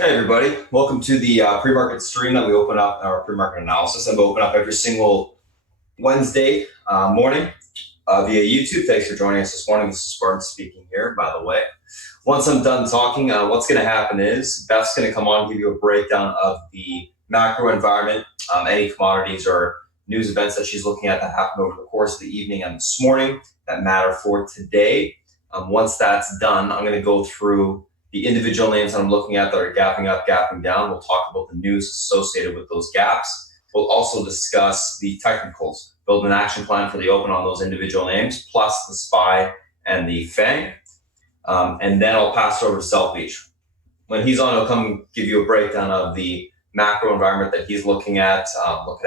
Hey everybody, welcome to the pre-market stream that we open up, our pre-market analysis that we open up every single Wednesday morning via YouTube. Thanks for joining us this morning. This is Spartan speaking here, by the way. Once I'm done talking, what's going to happen is Beth's going to come on and give you a breakdown of the macro environment, any commodities or news events that she's looking at that happened over the course of the evening and this morning that matter for today. Once that's done, I'm going to go through the individual names that I'm looking at that are gapping up, gapping down. We'll talk about the news associated with those gaps. We'll also discuss the technicals, build an action plan for the open on those individual names, plus the SPY and the FANG. And then I'll pass it over to South Beach. When he's on, he'll come give you a breakdown of the macro environment that he's looking at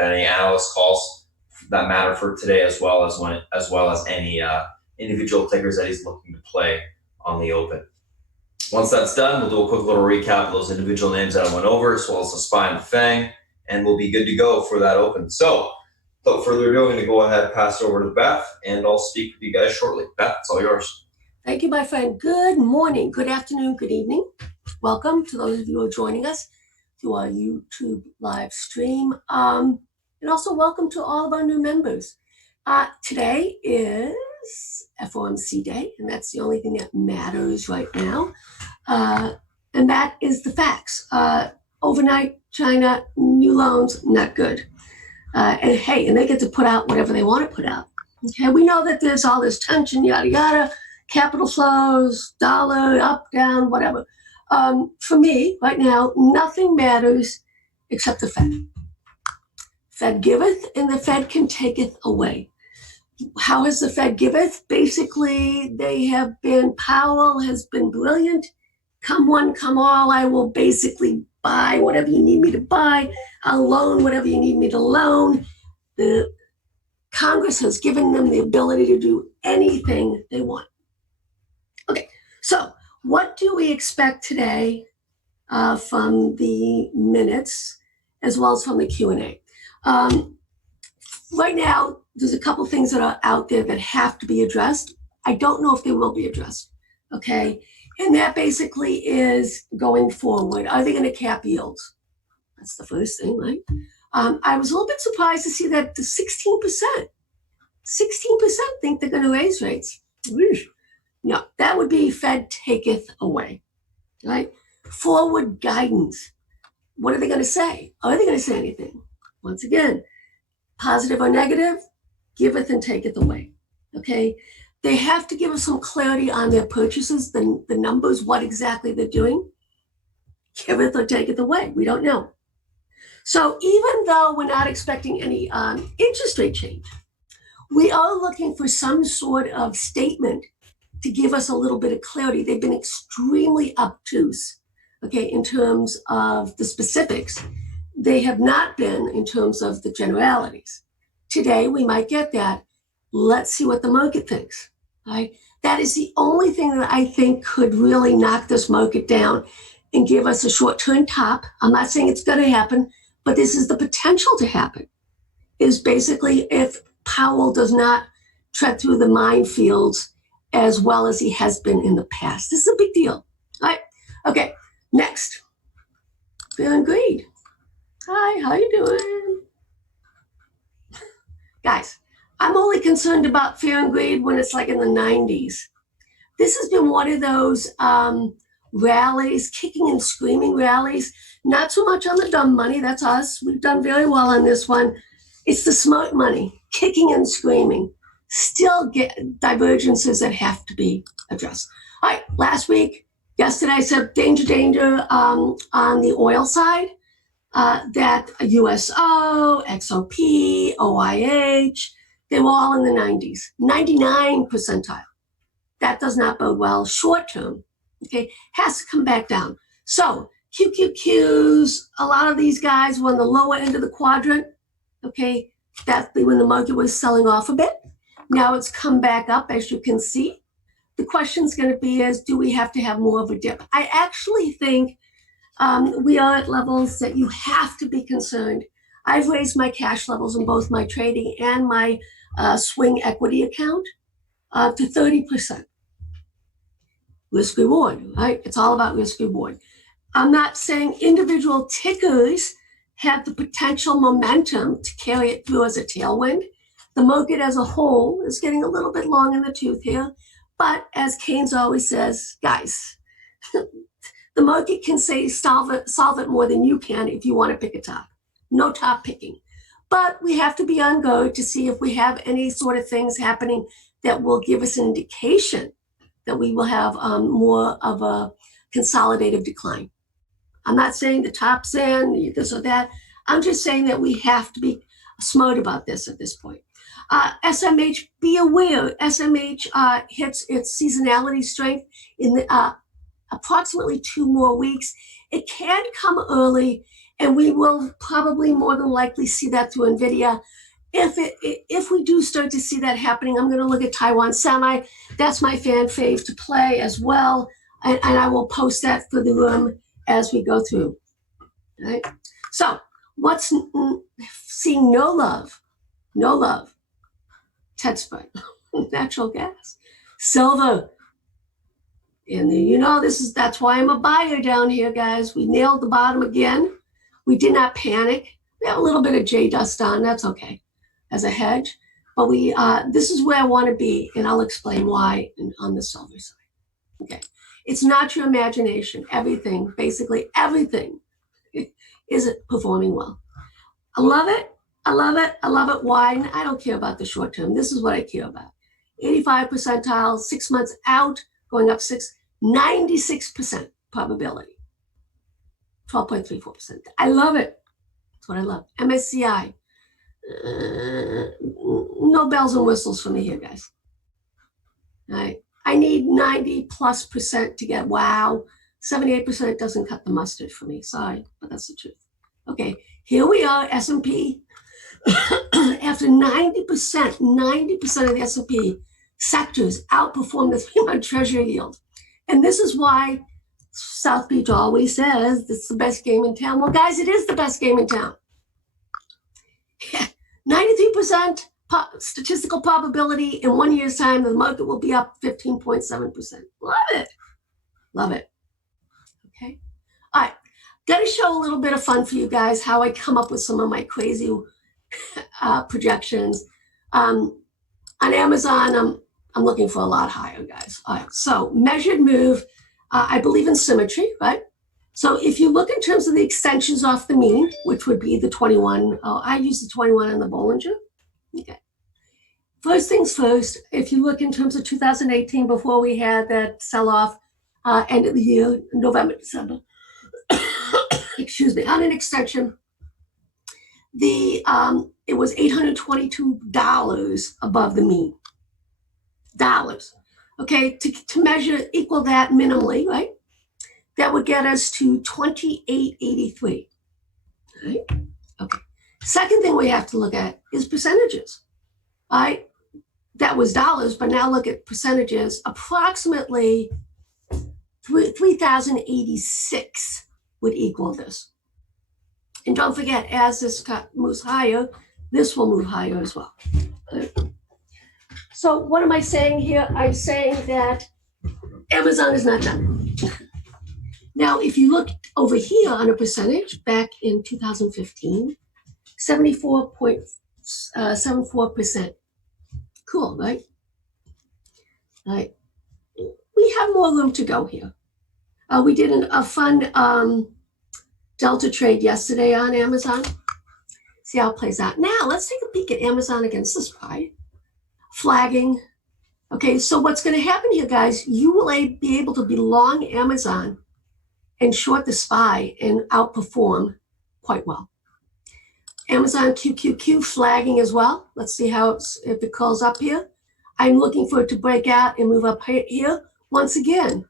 any analyst calls that matter for today, as well as any individual tickers that he's looking to play on the open. Once that's done, we'll do a quick little recap of those individual names that I went over, as well as the SPY and the FANG, and we'll be good to go for that open. So, without further ado, I'm going to go ahead and pass it over to Beth, and I'll speak with you guys shortly. Beth, it's all yours. Thank you, my friend. Good morning, good afternoon, good evening. Welcome to those of you who are joining us through our YouTube live stream. And also welcome to all of our new members. Today is FOMC Day, and that's the only thing that matters right now. And that is the facts. Overnight, China, new loans, not good. And they get to put out whatever they want to put out. Okay, we know that there's all this tension, yada, yada, capital flows, dollar, up, down, whatever. For me, right now, nothing matters except the Fed. Fed giveth, and the Fed can taketh away. How has the Fed giveth? Basically, Powell has been brilliant. Come one, come all, I will basically buy whatever you need me to buy. I'll loan whatever you need me to loan. The Congress has given them the ability to do anything they want. Okay, so what do we expect today from the minutes as well as from the Q&A? Right now, there's a couple things that are out there that have to be addressed. I don't know if they will be addressed, okay? And that basically is going forward. Are they going to cap yields? That's the first thing, right? I was a little bit surprised to see that the 16% think they're going to raise rates. No, that would be Fed taketh away, right? Forward guidance. What are they going to say? Are they going to say anything? Once again, positive or negative, giveth and taketh away, okay? They have to give us some clarity on their purchases, the numbers, what exactly they're doing. Giveth or taketh away, we don't know. So even though we're not expecting any interest rate change, we are looking for some sort of statement to give us a little bit of clarity. They've been extremely obtuse, okay, in terms of the specifics. They have not been in terms of the generalities. Today, we might get that. Let's see what the market thinks, right? That is the only thing that I think could really knock this market down and give us a short-term top. I'm not saying it's going to happen, but this is the potential to happen, is basically if Powell does not tread through the minefields as well as he has been in the past. This is a big deal, right? Okay, next. Fear and greed. Hi, how you doing? Guys, I'm only concerned about fear and greed when it's like in the 90s. This has been one of those rallies, kicking and screaming rallies. Not so much on the dumb money, that's us. We've done very well on this one. It's the smart money, kicking and screaming. Still get divergences that have to be addressed. All right, yesterday I said danger, danger on the oil side. That USO, XOP, OIH, they were all in the 90s, 99 percentile. That does not bode well short term, okay? Has to come back down. So QQQs, a lot of these guys were on the lower end of the quadrant, okay? That's when the market was selling off a bit. Now it's come back up, as you can see. The question's going to be is, do we have to have more of a dip? I actually think we are at levels that you have to be concerned. I've raised my cash levels in both my trading and my swing equity account to 30%. Risk reward, right? It's all about risk reward. I'm not saying individual tickers have the potential momentum to carry it through as a tailwind. The market as a whole is getting a little bit long in the tooth here. But as Keynes always says, guys, the market can say solve it more than you can if you want to pick a top. No top picking. But we have to be on guard to see if we have any sort of things happening that will give us an indication that we will have more of a consolidative decline. I'm not saying the top's in, this or that. I'm just saying that we have to be smart about this at this point. SMH, be aware, SMH hits its seasonality strength in the, approximately 2 more weeks. It can come early, and we will probably more than likely see that through NVIDIA. If we do start to see that happening, I'm going to look at Taiwan Semi. That's my fan fave to play as well, and I will post that for the room as we go through. All right. So what's seeing no love? No love. TED spread, natural gas, silver. And you know that's why I'm a buyer down here, guys. We nailed the bottom again. We did not panic. We have a little bit of J dust on. That's okay as a hedge. But this is where I want to be, and I'll explain why on the silver side. Okay. It's not your imagination. Everything, basically everything, is performing well. I love it. I love it. I love it. Why? I don't care about the short term. This is what I care about. 85 percentile, 6 months out, going up 96% probability. 12.34%. I love it. That's what I love. MSCI. No bells and whistles for me here, guys. All right. I need 90+% to get wow. 78% doesn't cut the mustard for me. Sorry, but that's the truth. Okay, here we are, S&P. After 90% of the S&P sectors outperform the 3-month Treasury yield. And this is why South Beach always says it's the best game in town. Well, guys, it is the best game in town. 93% statistical probability in 1 year's time, the market will be up 15.7%. Love it. Love it. Okay. All right. Got to show a little bit of fun for you guys, how I come up with some of my crazy projections. On Amazon, I'm looking for a lot higher, guys. All right. So measured move, I believe in symmetry, right? So if you look in terms of the extensions off the mean, which would be the 21, I use the 21 in the Bollinger. Okay. First things first, if you look in terms of 2018, before we had that sell-off, end of the year, November, December, excuse me, on an extension, it was $822 above the mean. Dollars. Okay, to measure, equal that minimally, right? That would get us to 2883. Right? Okay. Second thing we have to look at is percentages. All right. That was dollars, but now look at percentages. Approximately 3,086 would equal this. And don't forget, as this moves higher, this will move higher as well. So what am I saying here? I'm saying that Amazon is not done. Now, if you look over here on a percentage, back in 2015, 74.74%. Cool, right? Right. We have more room to go here. We did a fun Delta trade yesterday on Amazon. See how it plays out. Now, let's take a peek at Amazon against the SPY. Flagging. Okay, so what's going to happen here, guys, you will be able to be long Amazon and short the SPY and outperform quite well. Amazon QQQ flagging as well. Let's see how if it calls up here. I'm looking for it to break out and move up here. Once again,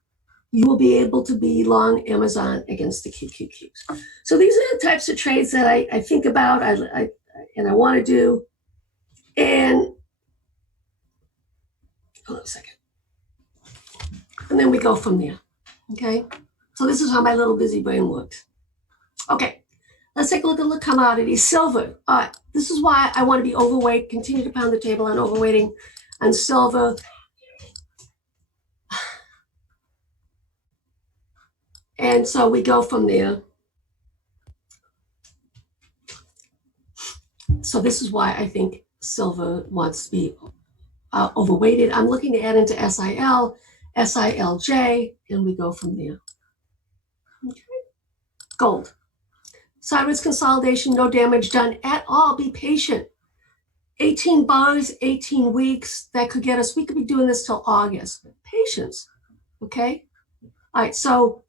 you will be able to be long Amazon against the QQQs. So these are the types of trades that I think about and I want to do. And hold on a second. And then we go from there. Okay. So this is how my little busy brain works. Okay. Let's take a look at the commodities. Silver. All right. This is why I want to be overweight. Continue to pound the table on overweighting on silver. And so we go from there. So this is why I think silver wants to be overweighted. I'm looking to add into SIL, SILJ, and we go from there. Okay. Gold. Sideways consolidation, no damage done at all. Be patient. 18 bars, 18 weeks, that could get us, we could be doing this till August. Patience, okay? All right, so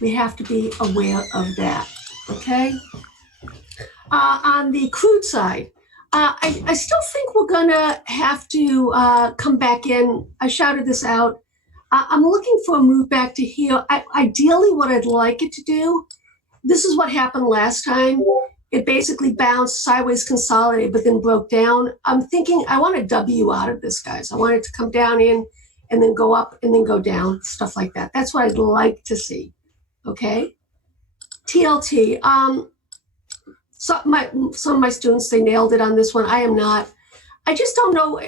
we have to be aware of that, okay? On the crude side, I still think we're gonna have to come back in. I shouted this out. I'm looking for a move back to here. Ideally, what I'd like it to do, this is what happened last time. It basically bounced, sideways consolidated, but then broke down. I'm thinking I want a W out of this, guys. I want it to come down in and then go up and then go down, stuff like that. That's what I'd like to see, okay? TLT, some of my students, they nailed it on this one. I am not. I just don't know,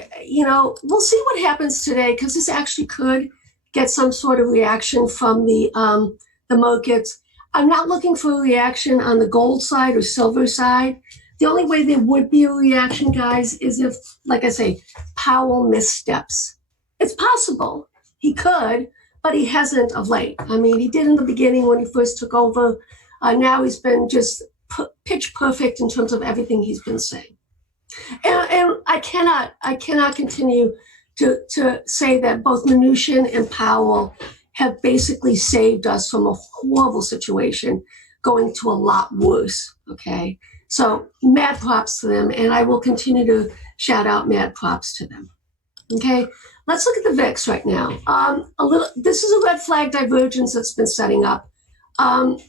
we'll see what happens today because this actually could get some sort of reaction from the markets. I'm not looking for a reaction on the gold side or silver side. The only way there would be a reaction, guys, is if, like I say, Powell missteps. It's possible. He could, but he hasn't of late. I mean, he did in the beginning when he first took over. Now he's been just pitch perfect in terms of everything he's been saying. And I cannot continue to say that both Mnuchin and Powell have basically saved us from a horrible situation going to a lot worse, okay? So mad props to them, and I will continue to shout out mad props to them, okay? Let's look at the VIX right now. This is a red flag divergence that's been setting up. But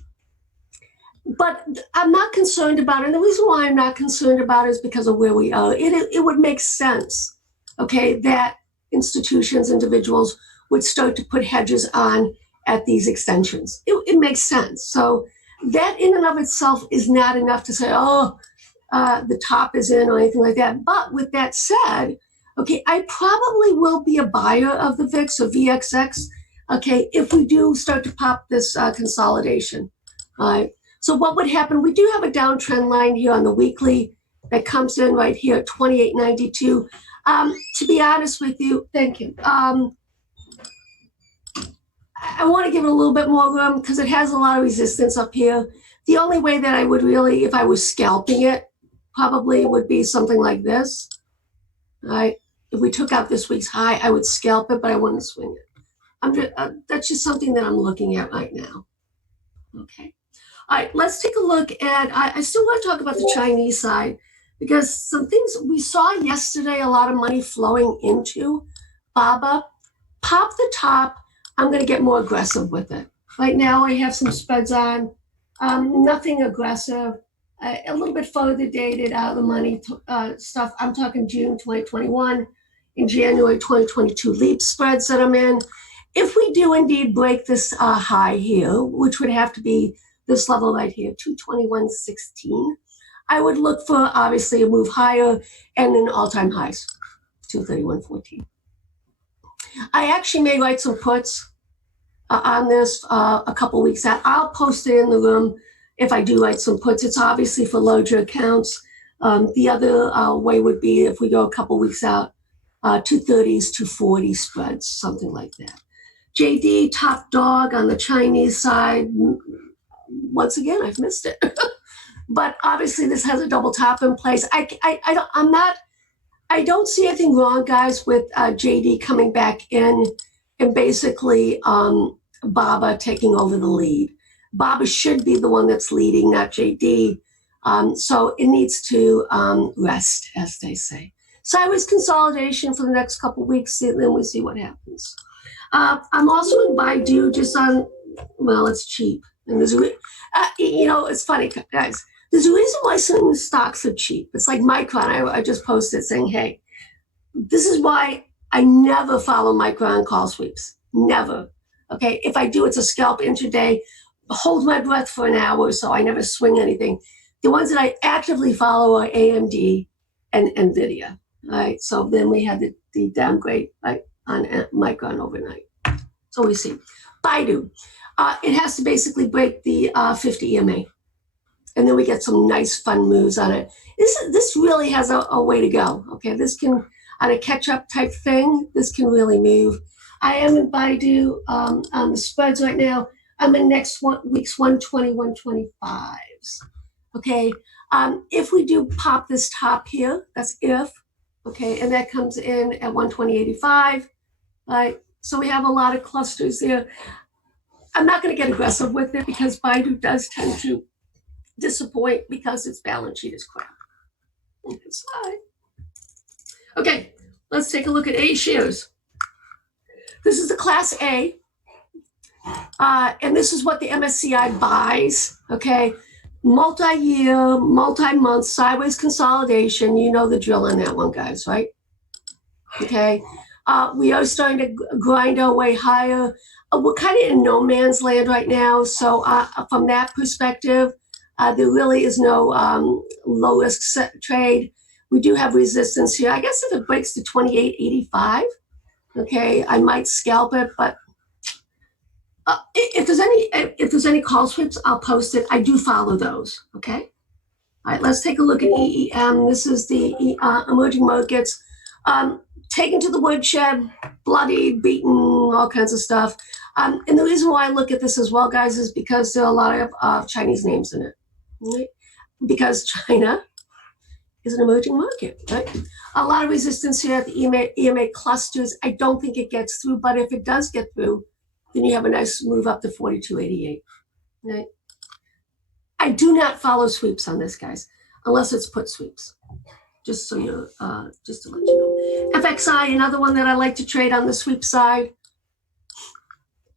I'm not concerned about it. And the reason why I'm not concerned about it is because of where we are. It would make sense, okay, that institutions, individuals would start to put hedges on at these extensions. It makes sense. So that in and of itself is not enough to say, the top is in or anything like that. But with that said, okay, I probably will be a buyer of the VIX or VXX, okay, if we do start to pop this consolidation. All right. So what would happen? We do have a downtrend line here on the weekly that comes in right here at 28.92. To be honest with you, thank you. I want to give it a little bit more room because it has a lot of resistance up here. The only way that I would really, if I was scalping it, probably would be something like this. All right. If we took out this week's high, I would scalp it, but I wouldn't swing it. That's just something that I'm looking at right now. Okay. All right, let's take a look at, I still want to talk about the Chinese side because some things we saw yesterday, a lot of money flowing into BABA. Pop the top, I'm going to get more aggressive with it. Right now I have some spreads on, nothing aggressive, a little bit further dated out of the money stuff. I'm talking June 2021 and January 2022 leap spreads that I'm in. If we do indeed break this high here, which would have to be this level right here, 221.16, I would look for obviously a move higher and then all-time highs, 231.14. I actually may write some puts on this a couple weeks out. I'll post it in the room if I do write some puts. It's obviously for larger accounts. The other way would be if we go a couple weeks out, 230s, 240 spreads, something like that. JD, top dog on the Chinese side. Once again, I've missed it. But obviously this has a double top in place. I don't see anything wrong, guys, with JD coming back in and basically BABA taking over the lead. BABA should be the one that's leading, not JD. So it needs to rest, as they say. Sideways consolidation for the next couple of weeks, and then we see what happens. I'm also in Baidu just on, well, it's cheap. And there's it's funny, guys. There's a reason why certain stocks are cheap. It's like Micron. I just posted saying, hey, this is why I never follow Micron call sweeps. Never. Okay. If I do, it's a scalp intraday, hold my breath for an hour, so I never swing anything. The ones that I actively follow are AMD and NVIDIA. All right. So then we had the downgrade on Micron overnight. So we see. Baidu, it has to basically break the 50 EMA. And then we get some nice fun moves on it. This really has a way to go. Okay, this can, on a catch-up type thing, this can really move. I am in Baidu on the spreads right now. I'm in next week's 120, 125s. Okay, if we do pop this top here, that's if, okay, and that comes in at 120.85, right? So we have a lot of clusters there. I'm not going to get aggressive with it because Baidu does tend to disappoint because its balance sheet is crap. Slide. Okay, let's take a look at A shares. This is the Class A, and this is what the MSCI buys, okay? Multi-year, multi-month, sideways consolidation. You know the drill on that one, guys, right? Okay, we are starting to grind our way higher. We're kind of in no man's land right now, so from that perspective, there really is no low-risk trade. We do have resistance here. I guess if it breaks to 28.85, okay, I might scalp it, but if there's any call sweeps, I'll post it. I do follow those, okay? All right, let's take a look at EEM. This is the emerging markets. Taken to the woodshed, bloodied, beaten, all kinds of stuff. And the reason why I look at this as well, guys, is because there are a lot of Chinese names in it, right? Because China is an emerging market, right? A lot of resistance here at the EMA clusters. I don't think it gets through, but if it does get through, then you have a nice move up to 42.88, right? I do not follow sweeps on this, guys, unless it's put sweeps. Just so you, just to let you know. FXI, another one that I like to trade on the sweep side.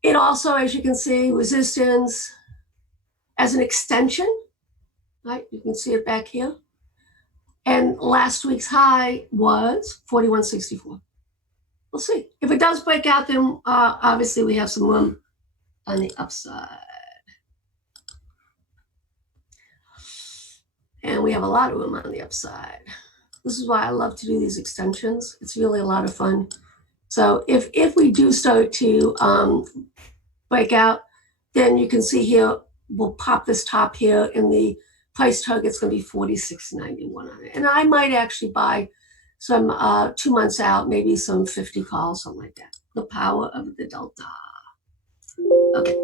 It also, as you can see, resistance as an extension, right? You can see it back here. And last week's high was 41.64. We'll see. If it does break out, then obviously we have some room on the upside. And we have a lot of room on the upside. This is why I love to do these extensions. It's really a lot of fun. So if we do start to break out, then you can see here, we'll pop this top here, and the price target's going to be 46.91 on it. And I might actually buy some 2 months out, maybe some 50 calls, something like that. The power of the delta. Okay.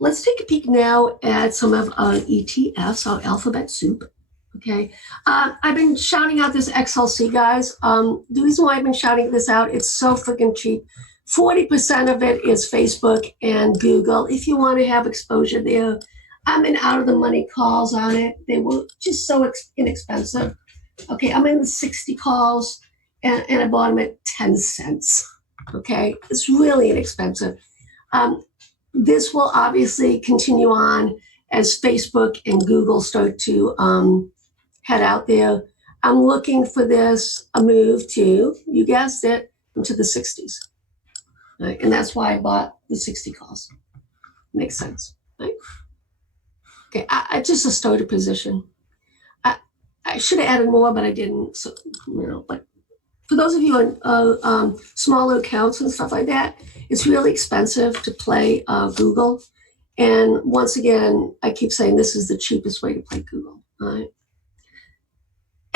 Let's take a peek now at some of our ETFs, our alphabet soup. Okay, I've been shouting out this XLC, guys. The reason why I've been shouting this out, it's so freaking cheap. 40% of it is Facebook and Google. If you want to have exposure there, I'm in out of the money calls on it. They were just so inexpensive. Okay, I'm in the 60 calls, and I bought them at 10 cents. Okay, it's really inexpensive. This will obviously continue on as Facebook and Google start to head out there. I'm looking for this, a move to, you guessed it, into the 60s. Right? And that's why I bought the 60 calls. Makes sense, right? Okay, I just a starter position. I should have added more, but I didn't. So, you know, but for those of you on smaller accounts and stuff like that, it's really expensive to play Google. And once again, I keep saying this is the cheapest way to play Google, all right?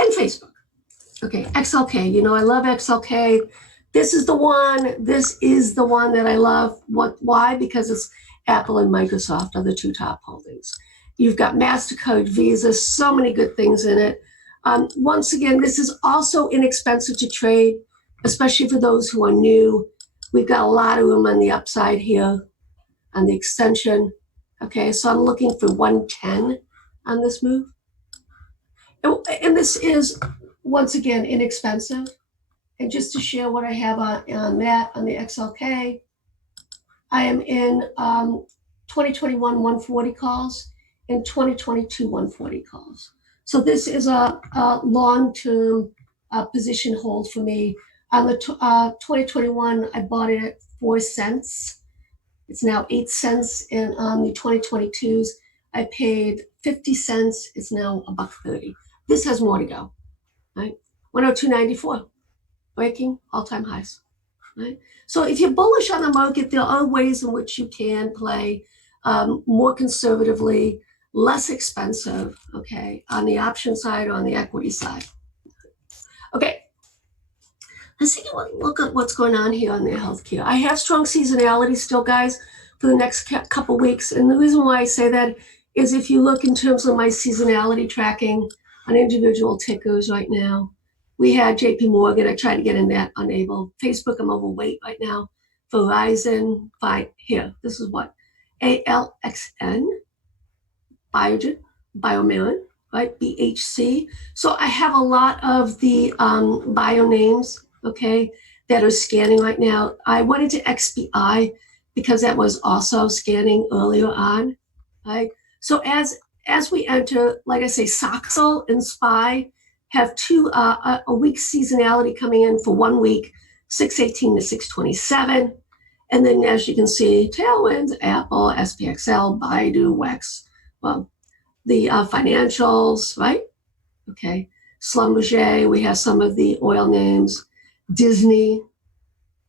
And Facebook. Okay, XLK. You know, I love XLK. This is the one. This is the one that I love. Why? Because it's Apple and Microsoft are the two top holdings. You've got MasterCard, Visa, so many good things in it. Once again, this is also inexpensive to trade, especially for those who are new. We've got a lot of room on the upside here on the extension. Okay, so I'm looking for 110 on this move. And this is, once again, inexpensive. And just to share what I have on that, on the XLK, I am in 2021 140 calls and 2022 140 calls. So this is a long-term position hold for me. On the 2021, I bought it at 4 cents. It's now 8 cents. And on the 2022s, I paid 50 cents. It's now $1.30. This has more to go, right? 102.94, breaking all-time highs. right? So if you're bullish on the market, there are ways in which you can play more conservatively, less expensive, okay, on the option side or on the equity side. Okay, let's take a look at what's going on here on the healthcare. I have strong seasonality still, guys, for the next couple weeks. And the reason why I say that is if you look in terms of my seasonality tracking on individual tickers right now, we had JP Morgan. I tried to get in that, unable. Facebook, I'm overweight right now. Verizon, fine. Here, this is what? ALXN, Biogen, Biomarin, right? BHC. So I have a lot of the bio names, okay, that are scanning right now. I went into XBI because that was also scanning earlier on, right? So as we enter, like I say, Soxel and SPY have a week seasonality coming in for 1 week, 618 to 627. And then as you can see, tailwinds, Apple, SPXL, Baidu, WEX, well, the financials, right? Okay. Schlumberger, we have some of the oil names, Disney,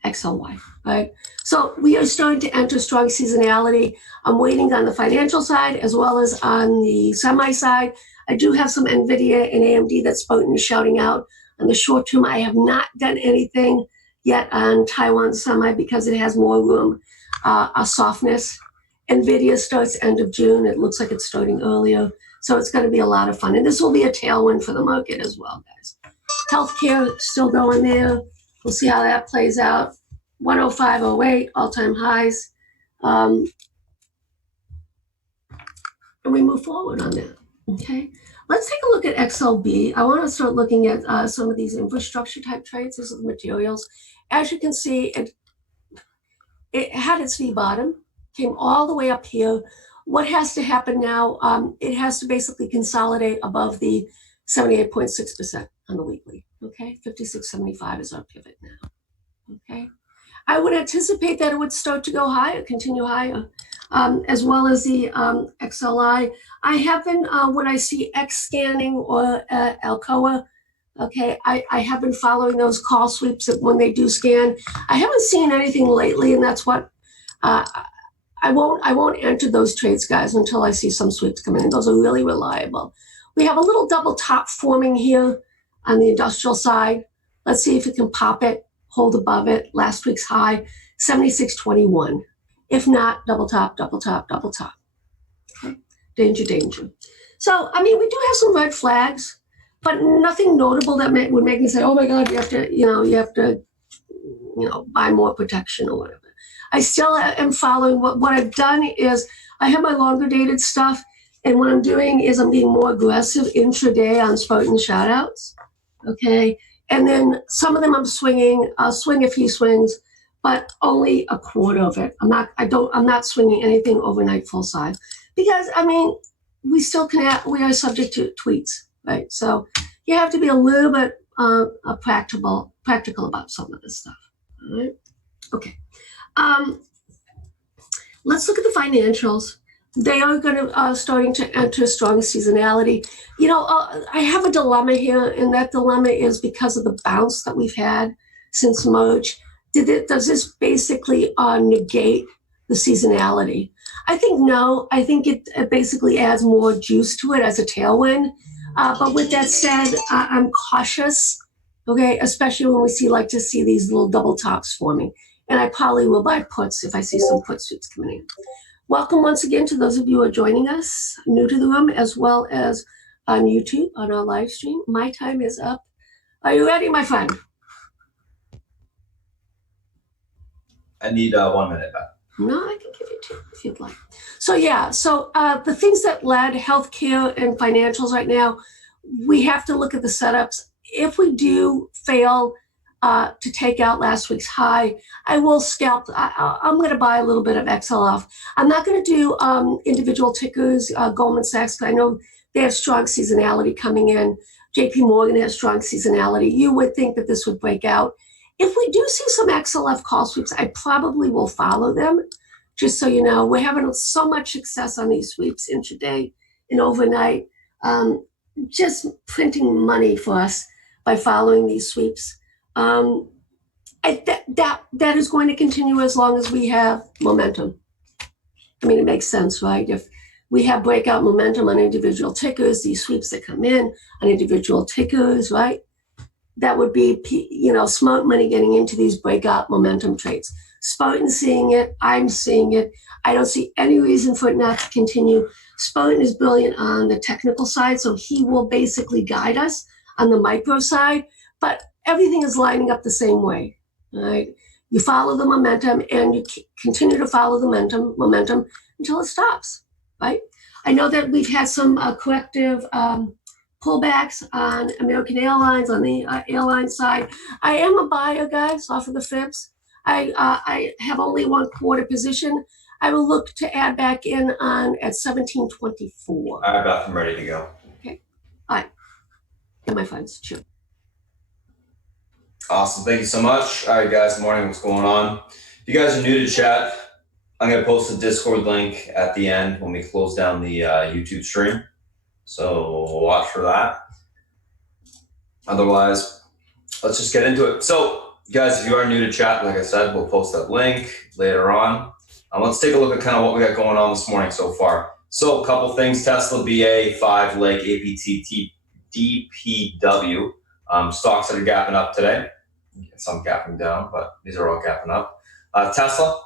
XLY, right? So we are starting to enter strong seasonality. I'm waiting on the financial side as well as on the semi side. I do have some NVIDIA and AMD that's shouting out. On the short term, I have not done anything yet on Taiwan semi because it has more room, a softness. NVIDIA starts end of June. It looks like it's starting earlier. So it's going to be a lot of fun. And this will be a tailwind for the market as well, guys. Healthcare still going there. We'll see how that plays out. 105.08, all-time highs. And we move forward on that, okay? Let's take a look at XLB. I want to start looking at some of these infrastructure type trades. These are the materials. As you can see, it had its V bottom, came all the way up here. What has to happen now? It has to basically consolidate above the 78.6% on the weekly, okay? 56.75 is our pivot now, okay? I would anticipate that it would start to go higher, continue higher, as well as the XLI. I have been, when I see X scanning or Alcoa, okay, I have been following those call sweeps when they do scan. I haven't seen anything lately, and that's what I won't enter those trades, guys, until I see some sweeps coming in. Those are really reliable. We have a little double top forming here on the industrial side. Let's see if it can pop it, hold above it. Last week's high, 76.21. If not, double top, double top, double top. Okay. Danger, danger. So, I mean, we do have some red flags, but nothing notable that would make me say, oh my God, you have to buy more protection or whatever. I still am following what I've done is I have my longer dated stuff, and what I'm doing is I'm being more aggressive intraday on Spartan shoutouts, okay? And then some of them I'm swinging. I'll swing a few swings, but only a quarter of it. I'm not swinging anything overnight full size because I mean we are subject to tweets, right? So you have to be a little bit practical about some of this stuff. All right. Okay. Let's look at the financials. They are going to starting to enter strong seasonality. I have a dilemma here, and that dilemma is because of the bounce that we've had since March. Does this basically negate the seasonality? I think no. I think it basically adds more juice to it as a tailwind. But with that said, I'm cautious, okay, especially when we like to see these little double tops forming. And I probably will buy puts if I see some put sweeps coming in. Welcome once again to those of you who are joining us, new to the room, as well as on YouTube on our live stream. My time is up. Are you ready, my friend? I need 1 minute back. No, I can give you 2 if you'd like. So the things that led healthcare and financials right now, we have to look at the setups. If we do fail to take out last week's high, I will scalp. I'm going to buy a little bit of XLF. I'm not going to do individual tickers, Goldman Sachs, because I know they have strong seasonality coming in. JP Morgan has strong seasonality. You would think that this would break out. If we do see some XLF call sweeps, I probably will follow them. Just so you know, we're having so much success on these sweeps intraday and overnight, just printing money for us by following these sweeps. That is going to continue as long as we have momentum. I mean, it makes sense, right? If we have breakout momentum on individual tickers, these sweeps that come in on individual tickers, right? That would be, smart money getting into these breakout momentum trades. Spartan seeing it, I'm seeing it. I don't see any reason for it not to continue. Spartan is brilliant on the technical side, so he will basically guide us on the micro side, but everything is lining up the same way, all right? You follow the momentum and you continue to follow the momentum until it stops, right? I know that we've had some corrective pullbacks on American Airlines on the airline side. I am a buyer, guys, off of the fibs. I have only 1/4 position. I will look to add back in on at 1724. All right, Beth, I'm ready to go. Okay. All right. And my friends, cheers. Awesome. Thank you so much. All right, guys. Good morning. What's going on? If you guys are new to chat, I'm going to post a Discord link at the end when we close down the YouTube stream. So watch for that. Otherwise, let's just get into it. So, guys, if you are new to chat, like I said, we'll post that link later on. Let's take a look at kind of what we got going on this morning so far. So, a couple things: Tesla, BA, 5 Leg, APT, DPW. Stocks that are gapping up today. Some gapping down, but these are all gapping up. Tesla.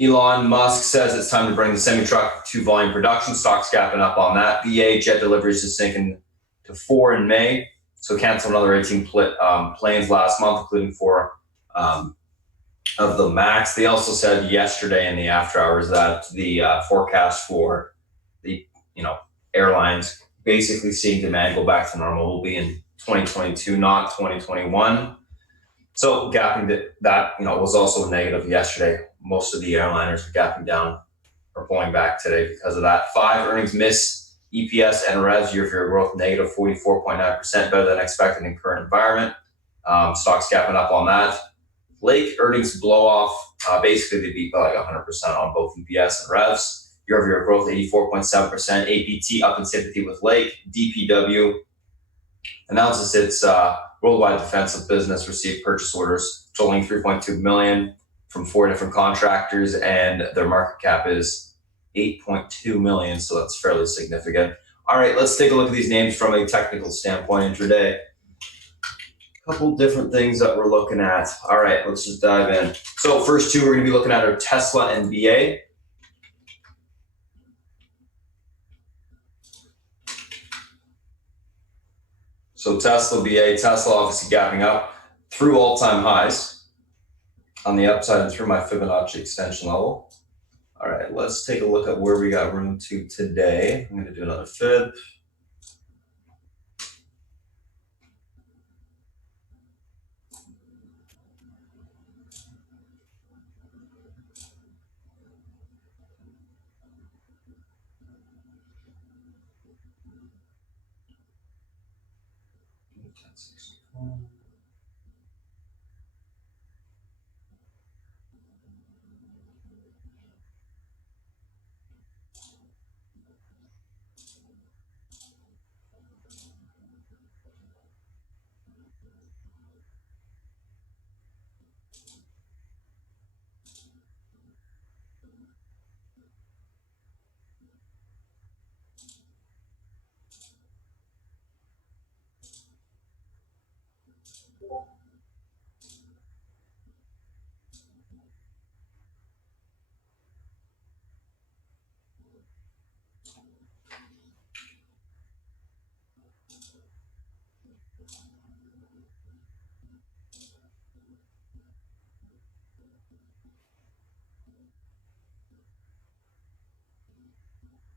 Elon Musk says it's time to bring the semi-truck to volume production. Stocks gapping up on that. BA, jet deliveries is sinking to 4 in May. So canceled another 18 planes last month, including 4 of the MAX. They also said yesterday in the after hours that the forecast for the airlines basically seeing demand go back to normal will be in 2022, not 2021. So gapping that was also negative yesterday. Most of the airliners are gapping down or pulling back today because of that. 5 earnings miss, EPS and revs year-over-year growth negative 44.9%, better than expected in current environment. Stocks gapping up on that. Lake earnings blow off. Basically, they beat by like 100% on both EPS and revs. Year-over-year growth 84.7%. APT up in sympathy with Lake. DPW announces its worldwide defensive business received purchase orders totaling $3.2 million from 4 different contractors, and their market cap is $8.2 million, so that's fairly significant. All right, let's take a look at these names from a technical standpoint intraday. A couple different things that we're looking at. All right, let's just dive in. So first two, we're going to be looking at our Tesla and BA. So Tesla, BA, Tesla obviously gapping up through all-time highs on the upside and through my Fibonacci extension level. All right, let's take a look at where we got room to today. I'm going to do another fib.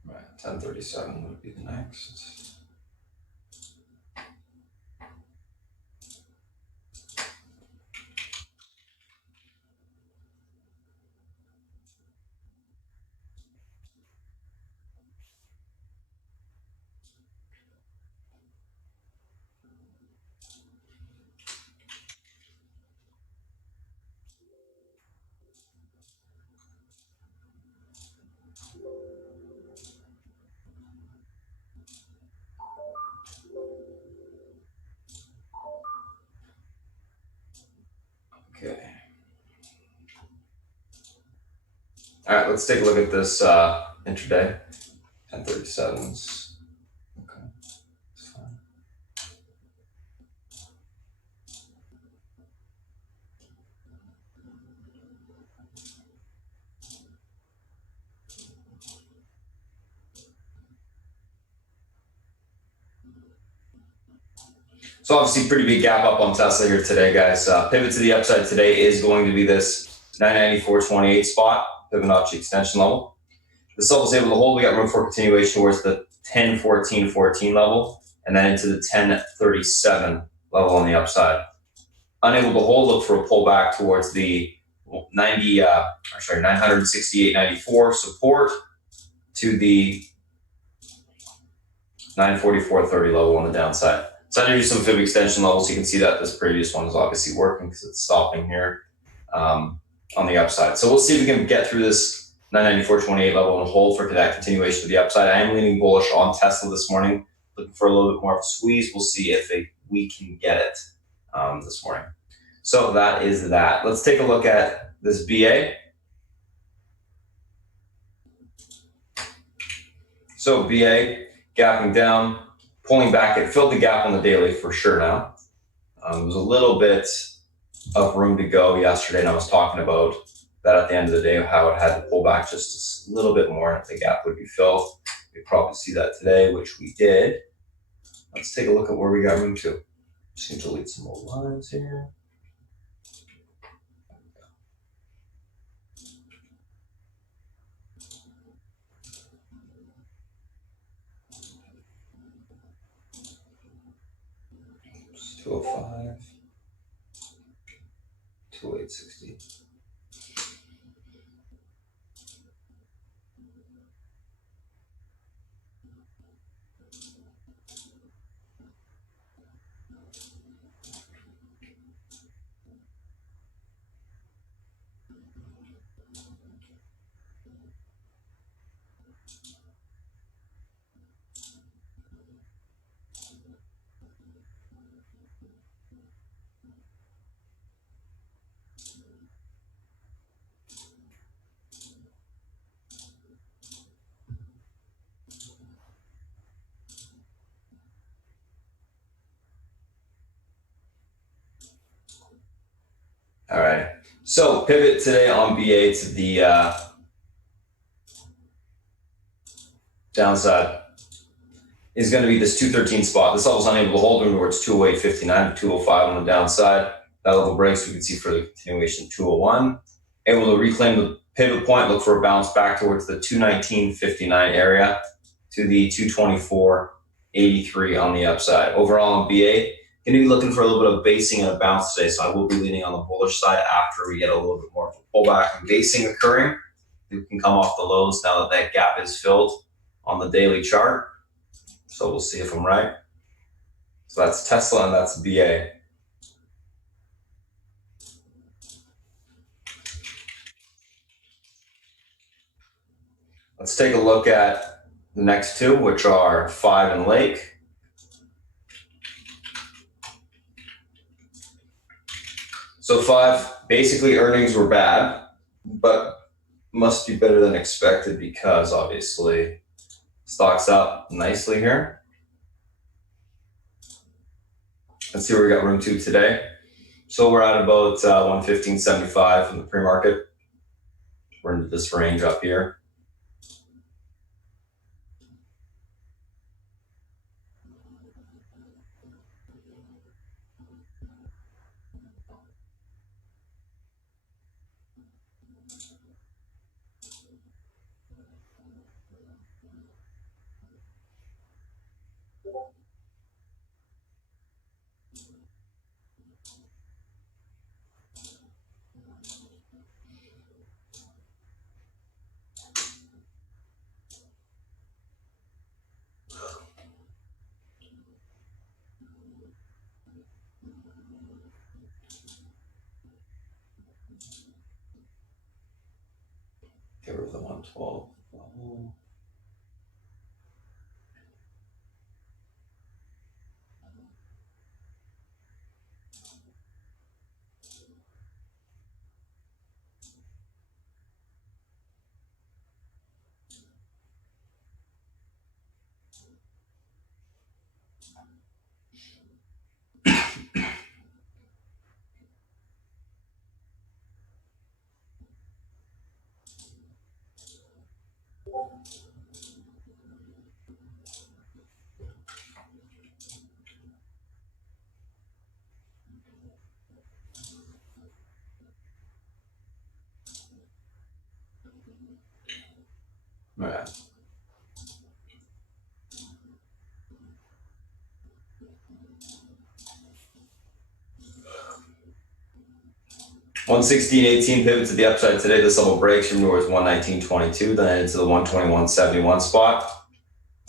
Right, 1037 would be the next. All right, let's take a look at this intraday. 1037s. Okay, that's fine. So obviously pretty big gap up on Tesla here today, guys. Pivot to the upside today is going to be this 994.28 spot, Fibonacci extension level. This level is able to hold. We got room for continuation towards the 1014.14 level and then into the 1037 level on the upside. Unable to hold, look for a pullback towards the 968.94 support to the 944.30 level on the downside. So I'm going to do some fib extension levels. You can see that this previous one is obviously working because it's stopping here on the upside. So we'll see if we can get through this 994.28 level and hold for that continuation to the upside. I am leaning bullish on Tesla this morning, looking for a little bit more of a squeeze. We'll see if we can get it this morning. So that is that. Let's take a look at this BA. So BA gapping down, pulling back. It filled the gap on the daily for sure now. There was a little bit of room to go yesterday, and I was talking about that at the end of the day, how it had to pull back just a little bit more and the gap would be filled. We'd probably see that today, which we did. Let's take a look at where we got room to. Just need to delete some old lines here. It's 205, 2860. All right, so pivot today on BA to the downside is going to be this 213 spot. This level is unable to hold room towards 208.59 to 205 on the downside. That level breaks, we can see further continuation 201. Able to reclaim the pivot point, look for a bounce back towards the 219.59 area to the 224.83 on the upside. Overall on BA, going to be looking for a little bit of basing and a bounce today, so I will be leaning on the bullish side after we get a little bit more of a pullback and basing occurring. We can come off the lows now that that gap is filled on the daily chart. So we'll see if I'm right. So that's Tesla and that's BA. Let's take a look at the next two, which are 5 and Lake. So 5, basically earnings were bad, but must be better than expected because obviously stock's up nicely here. Let's see where we got room to today. So we're at about 115.75 from the pre-market. We're into this range up here. Get rid of the 112 level. All right. $116.18 pivot to the upside today. This level breaks from towards 119.22, then into the 121.71 spot.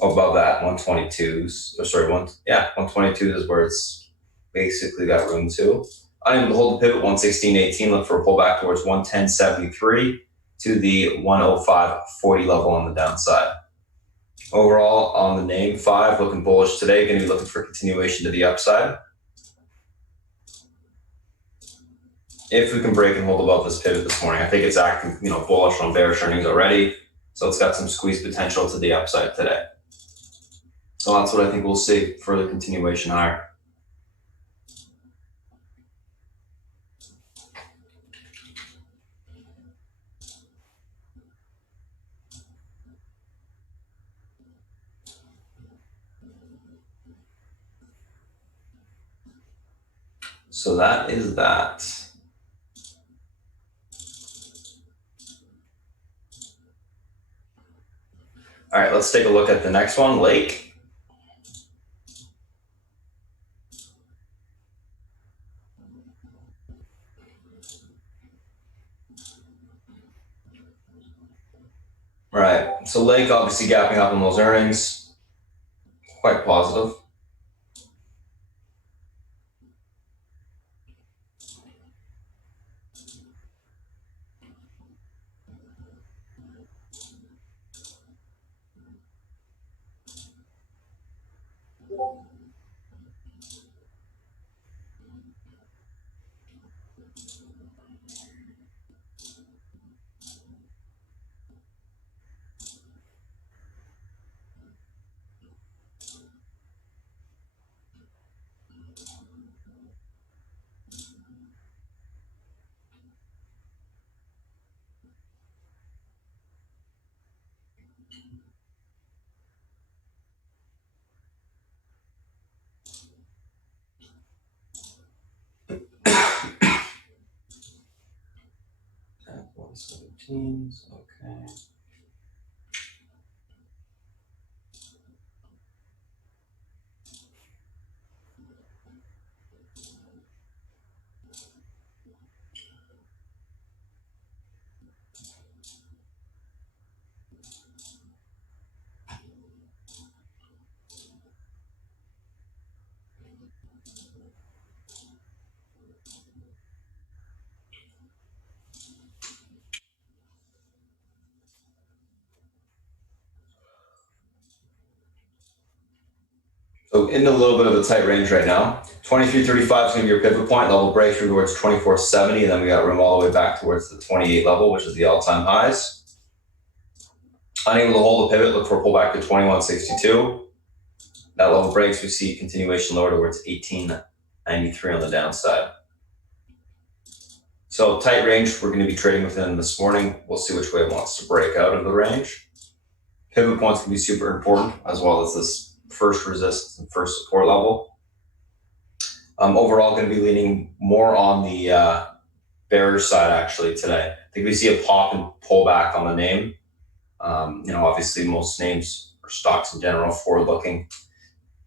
Above that, 122s, or sorry, 122 is where it's basically got room to. Unable to hold the pivot, 116.18. Look for a pullback towards 110.73 to the 105.40 level on the downside. Overall, on the name 5, looking bullish today. Going to be looking for continuation to the upside. If we can break and hold above this pivot this morning, I think it's acting, bullish on bearish earnings already. So it's got some squeeze potential to the upside today. So that's what I think we'll see, further continuation higher. So that is that. All right, let's take a look at the next one, Lake. Right, so Lake obviously gapping up on those earnings, quite positive. At 117, okay. So in a little bit of a tight range right now. 23.35 is going to be your pivot point. Level breakthrough towards 24.70, and then we got room all the way back towards the 28 level, which is the all-time highs. Unable to hold the pivot, look for a pullback to 21.62. That level breaks, we see continuation lower towards 18.93 on the downside. So tight range, we're going to be trading within this morning. We'll see which way it wants to break out of the range. Pivot points can be super important, as well as this first resistance and first support level. Overall, going to be leaning more on the bearish side actually today. I think we see a pop and pullback on the name. Obviously most names or stocks in general forward looking.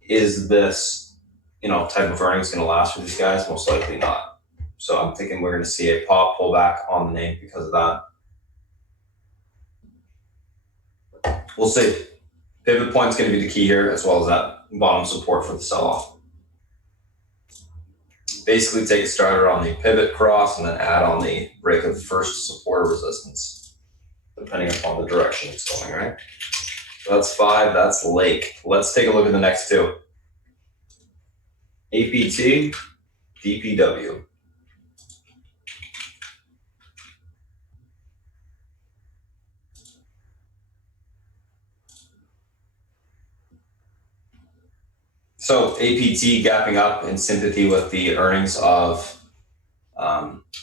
Is this, type of earnings going to last for these guys? Most likely not. So I'm thinking we're going to see a pop pullback on the name because of that. We'll see. Pivot point's going to be the key here, as well as that bottom support for the sell-off. Basically take a starter on the pivot cross and then add on the break of first support or resistance, depending upon the direction it's going, right? So that's 5, that's Lake. Let's take a look at the next two. APT, DPW. So APT gapping up in sympathy with the earnings of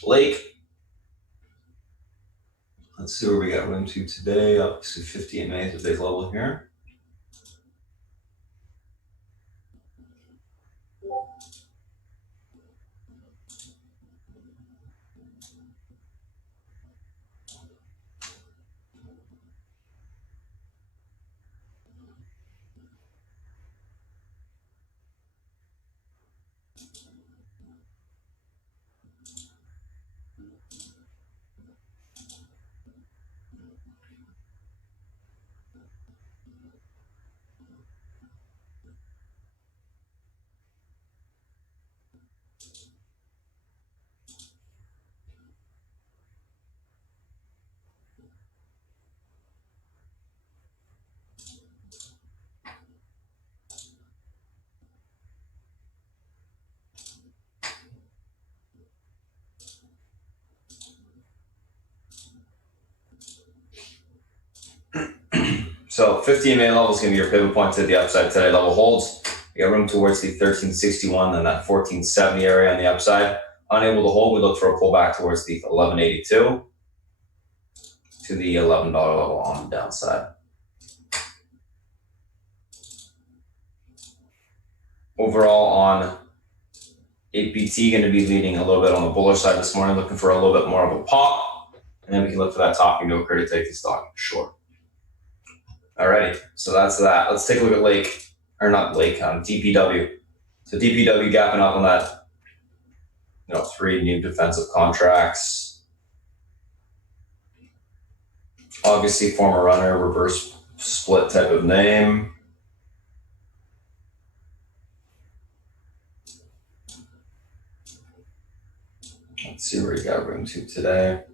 Lake. Let's see where we got room to today. Obviously 50 MA is a big level here. So 50 MA level is going to be your pivot point to the upside today. Level holds. You got room towards the 1361 and that 1470 area on the upside. Unable to hold, we look for a pullback towards the 1182 to the $11 level on the downside. Overall on APT, going to be leading a little bit on the bullish side this morning, looking for a little bit more of a pop, and then we can look for that topping to occur to take the stock short. Alrighty, so that's that. Let's take a look at DPW. So DPW gapping up on that, 3 new defensive contracts. Obviously, former runner, reverse split type of name. Let's see where you got room to today.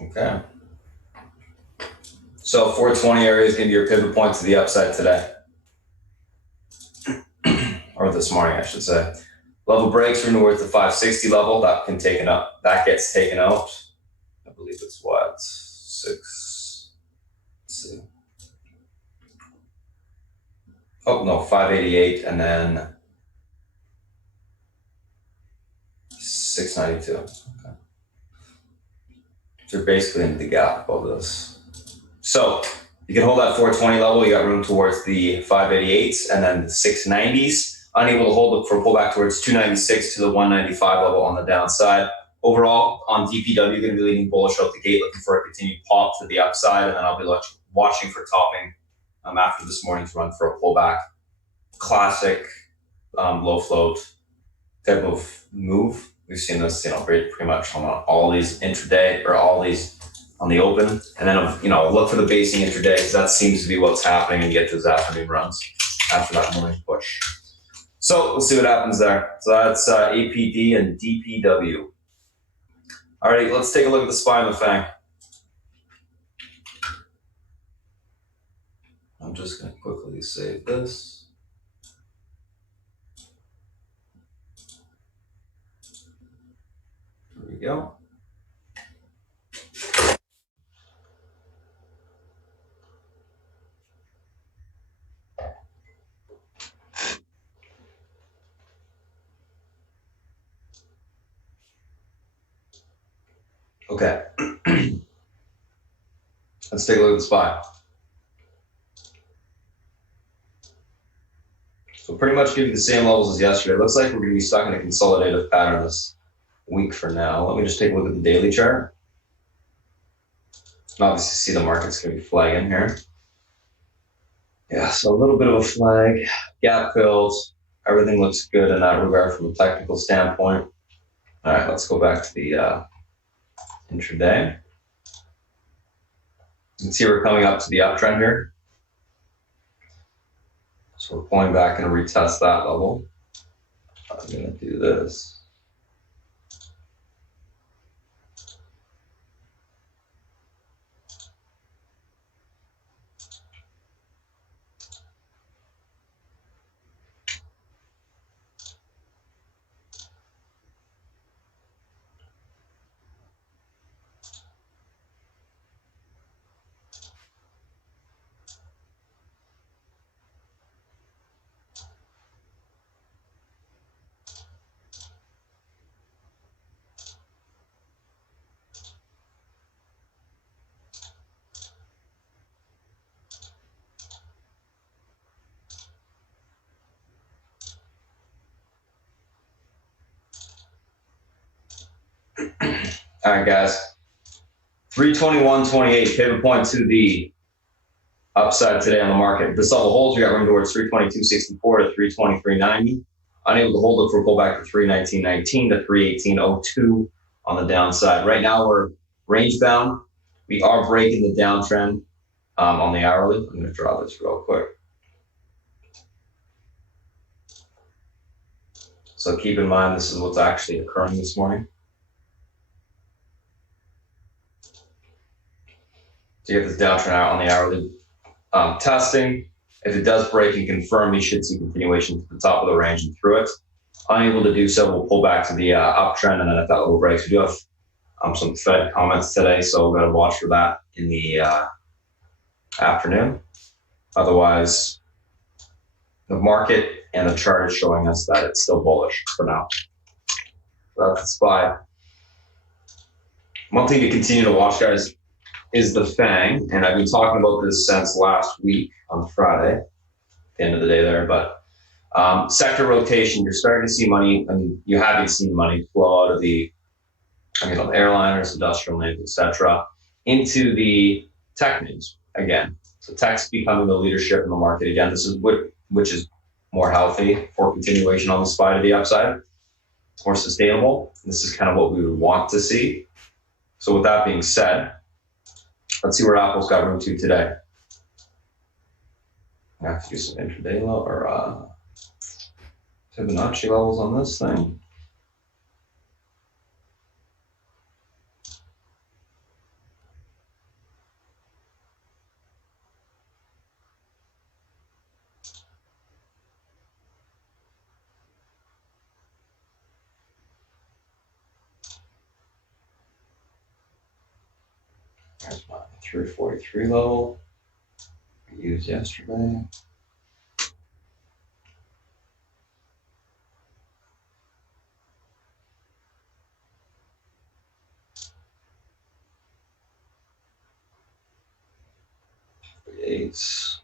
Okay. So 420 area is going to be your pivot point to the upside today. Or this morning, I should say. Level breaks from towards the 560 level. That gets taken out. I believe it's what? 6. Let's see. Oh, no, 588 and then 692. Okay. So you're basically into the gap above this. So you can hold that 420 level. You got room towards the 588s and then the 690s. Unable to hold, look for a pullback towards 296 to the 195 level on the downside. Overall, on DPW, going to be leading bullish out the gate, looking for a continued pop to the upside, and then I'll be watching for topping after this morning's run for a pullback. Classic low float type of move. We've seen this, pretty much on all these intraday or all these on the open, and then look for the basing intraday because that seems to be what's happening and get those afternoon runs after that morning push. So we'll see what happens there. So that's APD and DPW. All right, let's take a look at the SPY and the FANG. I'm just going to quickly save this. There we go. Okay. Let's take a look at the SPY. So pretty much give you the same levels as yesterday. It looks like we're going to be stuck in a consolidative pattern this week for now. Let me just take a look at the daily chart. Obviously see the market's going to be flagging here. Yeah, so a little bit of a flag, gap filled. Everything looks good in that regard from a technical standpoint. All right, let's go back to the intraday. You can see we're coming up to the uptrend here. So we're pulling back and retest that level. I'm going to do this. All right, guys. 321.28, pivot point to the upside today on the market. This level holds, we got room towards 322.64 to 323.90. Unable to hold it for pullback to 319.19 to 318.02 on the downside. Right now we're range bound. We are breaking the downtrend on the hourly. I'm going to draw this real quick. So keep in mind this is what's actually occurring this morning. So you get this downtrend out on the hourly testing. If it does break and confirm, you should see continuation to the top of the range and through it. Unable to do so, we'll pull back to the uptrend, and then if that level breaks, we do have some Fed comments today, so we've got to watch for that in the afternoon. Otherwise, the market and the chart is showing us that it's still bullish for now. So that's the SPY. One thing to continue to watch, guys, is the FANG, and I've been talking about this since last week on Friday, at the end of the day there, but sector rotation, you're starting to see money, I mean, you haven't seen money flow out of the airliners, industrial names, etc., into the tech names again. So tech's becoming the leadership in the market again. This is which is more healthy for continuation on the SPY to the upside, more sustainable. This is kind of what we would want to see. So with that being said, let's see where Apple's got room to today. I have to do some intraday level or Fibonacci levels on this thing. There's my 343 level we used yesterday. Eights.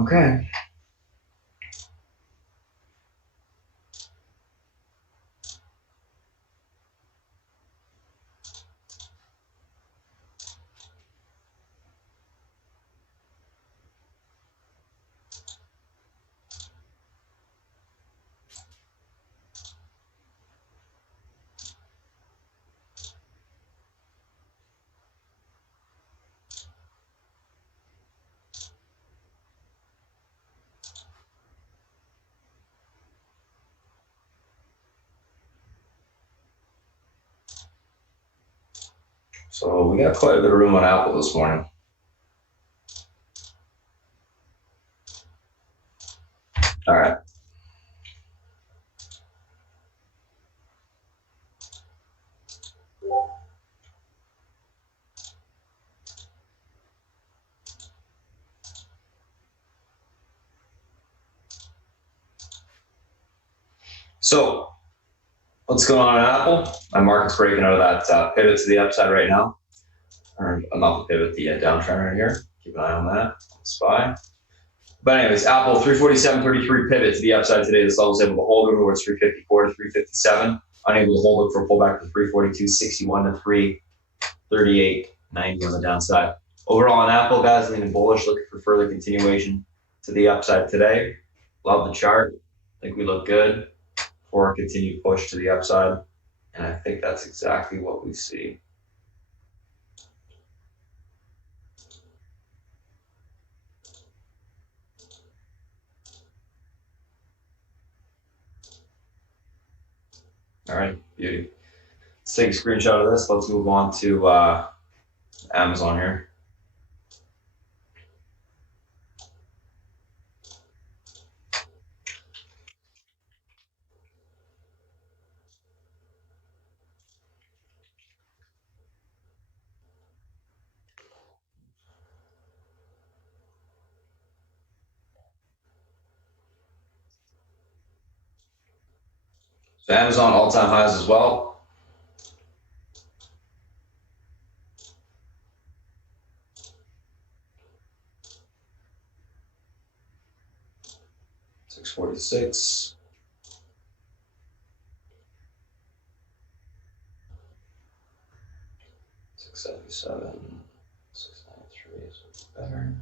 Okay. So we got quite a bit of room on Apple this morning. All right. So what's going on in Apple? My market's breaking out of that pivot to the upside right now. Or not the pivot, the downtrend right here. Keep an eye on that. SPY. But anyways, Apple 347.33 pivot to the upside today. This level was able to hold over towards 354 to 357. Unable to hold it for a pullback to 342.61 to 338.90 on the downside. Overall on Apple, guys, leaning bullish, looking for further continuation to the upside today. Love the chart. I think we look good for a continued push to the upside. And I think that's exactly what we see. All right, beauty. Let's take a screenshot of this. Let's move on to Amazon here. So Amazon all-time highs as well. $646. $677. $693 is better.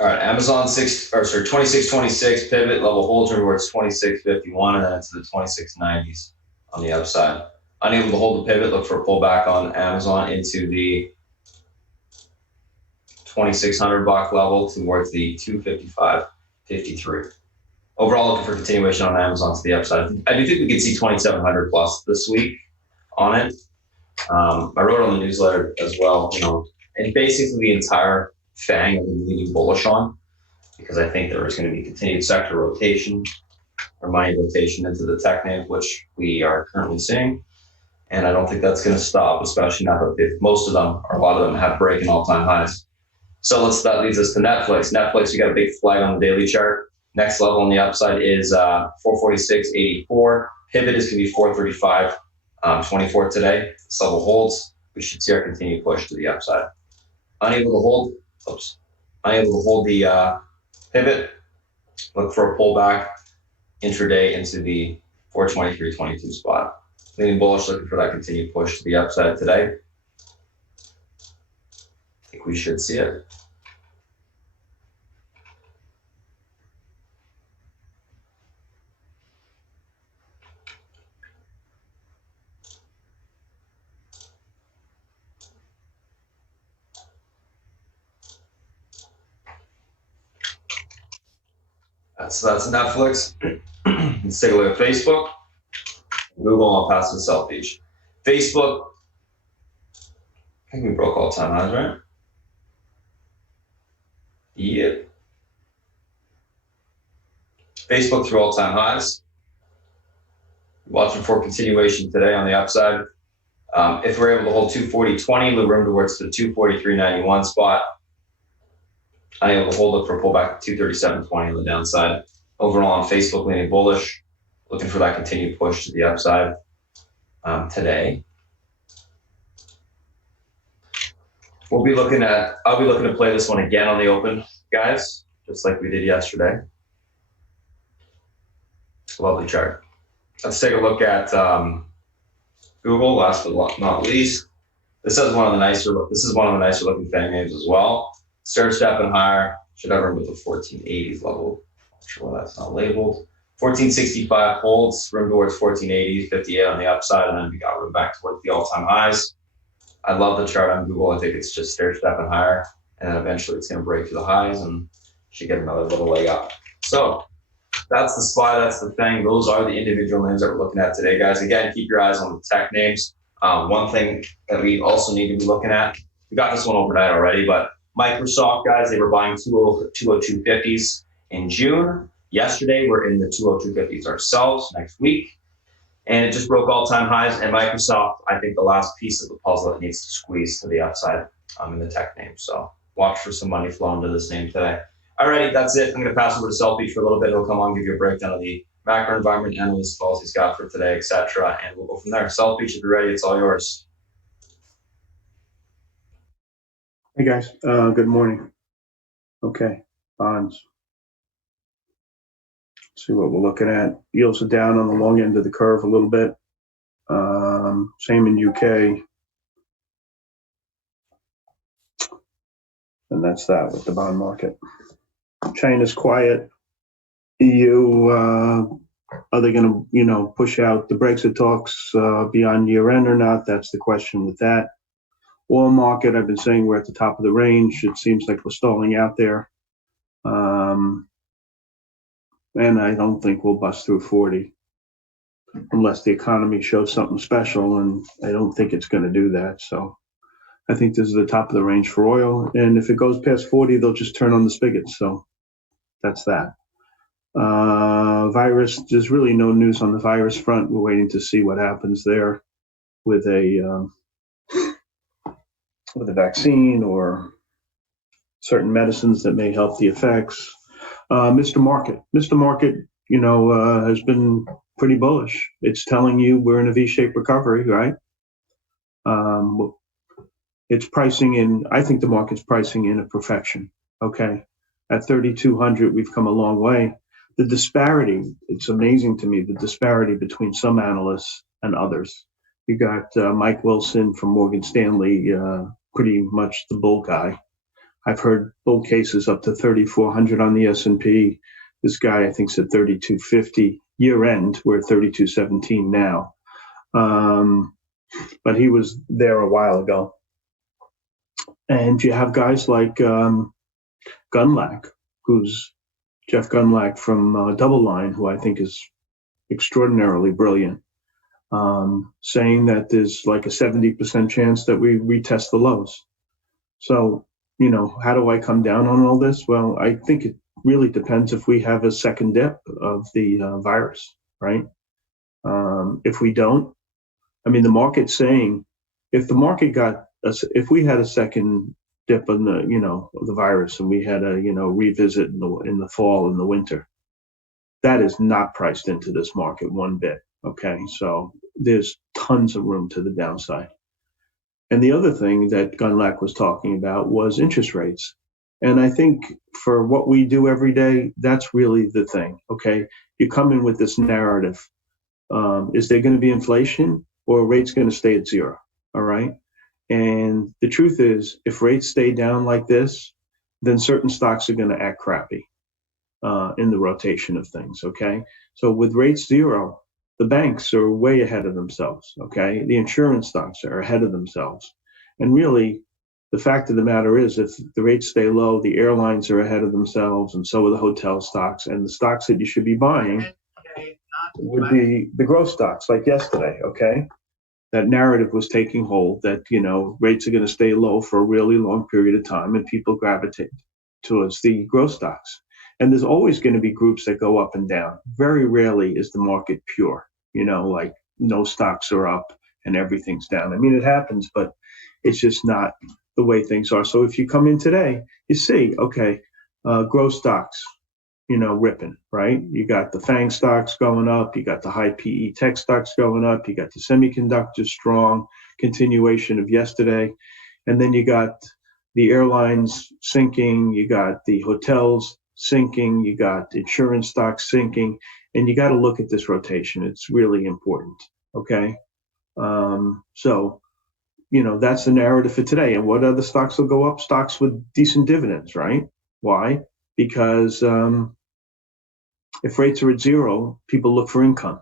All right, Amazon 2626 pivot level holds towards 2651, and then it's the 2690s on the upside. Unable to hold the pivot, look for a pullback on Amazon into the 2600 block level towards the 255.53. Overall, looking for continuation on Amazon to the upside. I do think we could see 2700 plus this week on it. I wrote on the newsletter as well, and basically the entire FANG I've been leaning bullish on, because I think there is going to be continued sector rotation or money rotation into the tech names, which we are currently seeing. And I don't think that's going to stop, especially now that most of them, or a lot of them, have breaking all-time highs. So that leads us to Netflix. Netflix, you got a big flag on the daily chart. Next level on the upside is 446.84. Pivot is going to be 435.24 today. This level holds. We should see our continued push to the upside. Unable to hold the pivot. Look for a pullback intraday into the 423.22 spot. Leaning bullish, looking for that continued push to the upside today. I think we should see it. That's Netflix. Let's take a look at Facebook. Google, I'll pass to South Beach. Facebook, I think we broke all-time highs, right? Yep. Facebook through all-time highs. Watching for continuation today on the upside. If we're able to hold 240.20, the room towards the 243.91 spot. Unable to hold it for a pullback to 237.20 on the downside. Overall on Facebook, leaning bullish, looking for that continued push to the upside today. I'll be looking to play this one again on the open, guys, just like we did yesterday. Lovely chart. Let's take a look at Google. Last but not least, this is one of the nicer looking FANG names as well. Start stepping higher. Should have room with the 1480s level. Not sure why that's not labeled. 1465 holds, room towards 1480s, 58 on the upside, and then we got room back towards the all-time highs. I love the chart on Google. I think it's just stair stepping higher, and then eventually it's going to break through the highs and should get another little leg up. So That's the SPY, that's the thing. Those are the individual names that we're looking at today, guys. Again, keep your eyes on the tech names. One thing that we also need to be looking at, we got this one overnight already, but Microsoft, guys, they were buying 202.50s in June. Yesterday, we're in the 202.50s ourselves next week. And it just broke all-time highs. And Microsoft, I think the last piece of the puzzle that needs to squeeze to the upside in the tech name. So watch for some money flow into this name today. Alrighty, that's it. I'm going to pass over to Selfie for a little bit. He'll come on, give you a breakdown of the macro environment, analyst calls he's got for today, etc. And we'll go from there. Selfie, if you're ready, it's all yours. Hey guys, good morning. Okay, bonds. See what we're looking at. Yields are down on the long end of the curve a little bit. Same in UK. And that's that with the bond market. China's quiet. EU, are they going to, push out the Brexit talks beyond year end or not? That's the question with that. Oil market, I've been saying we're at the top of the range. It seems like we're stalling out there. And I don't think we'll bust through 40 unless the economy shows something special, and I don't think it's going to do that. So I think this is the top of the range for oil. And if it goes past 40, they'll just turn on the spigots. So that's that. Virus, there's really no news on the virus front. We're waiting to see what happens there with a vaccine or certain medicines that may help the effects. Mr. Market, has been pretty bullish. It's telling you we're in a V-shaped recovery, right? It's pricing in, I think the market's pricing in a perfection, okay? At 3,200, we've come a long way. The disparity, it's amazing to me, the disparity between some analysts and others. You got Mike Wilson from Morgan Stanley, pretty much the bull guy. I've heard bull cases up to 3,400 on the S&P. This guy, I think, said 3,250 year end. We're at 3,217 now. But he was there a while ago. And you have guys like Gunlack, who's Jeff Gunlack from Double Line, who I think is extraordinarily brilliant, saying that there's like a 70% chance that we retest the lows. So, how do I come down on all this? Well, I think it really depends if we have a second dip of the virus, right? If we don't, the market's saying if the market if we had a second dip in the virus and we had a, revisit in the fall and the winter, that is not priced into this market one bit. Okay. So there's tons of room to the downside. And the other thing that Gunlack was talking about was interest rates. And I think for what we do every day, that's really the thing. Okay. You come in with this narrative. Is there going to be inflation or are rates going to stay at zero? All right. And the truth is, if rates stay down like this, then certain stocks are going to act crappy in the rotation of things. Okay. So with rates zero, the banks are way ahead of themselves. Okay. The insurance stocks are ahead of themselves. And really, the fact of the matter is, if the rates stay low, the airlines are ahead of themselves, and so are the hotel stocks. And the stocks that you should be buying would be the growth stocks, like yesterday. Okay. That narrative was taking hold that, rates are going to stay low for a really long period of time, and people gravitate towards the growth stocks. And there's always going to be groups that go up and down. Very rarely is the market pure, like no stocks are up and everything's down. It happens, but it's just not the way things are. So if you come in today, you see, okay, growth stocks, ripping, right? You got the FANG stocks going up. You got the high PE tech stocks going up. You got the semiconductors strong, continuation of yesterday. And then you got the airlines sinking. You got the hotels sinking. You got insurance stocks sinking. And you got to look at this rotation. It's really important. Okay. So, that's the narrative for today. And what other stocks will go up? Stocks with decent dividends, right? Why? Because if rates are at zero, people look for income.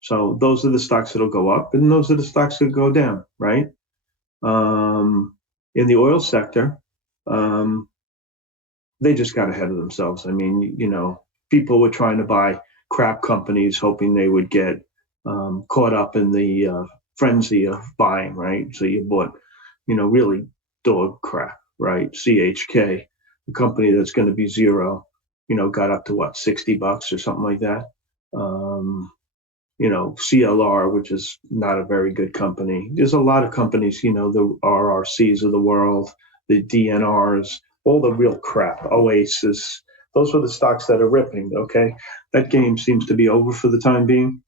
So those are the stocks that'll go up, and those are the stocks that go down, right? In the oil sector, they just got ahead of themselves. people were trying to buy crap companies, hoping they would get caught up in the frenzy of buying, right? So you bought, really dog crap, right? CHK, a company that's going to be zero, got up to what, $60 or something like that. CLR, which is not a very good company. There's a lot of companies, the RRCs of the world, the DNRs, all the real crap, Oasis. Those are the stocks that are ripping, okay? That game seems to be over for the time being.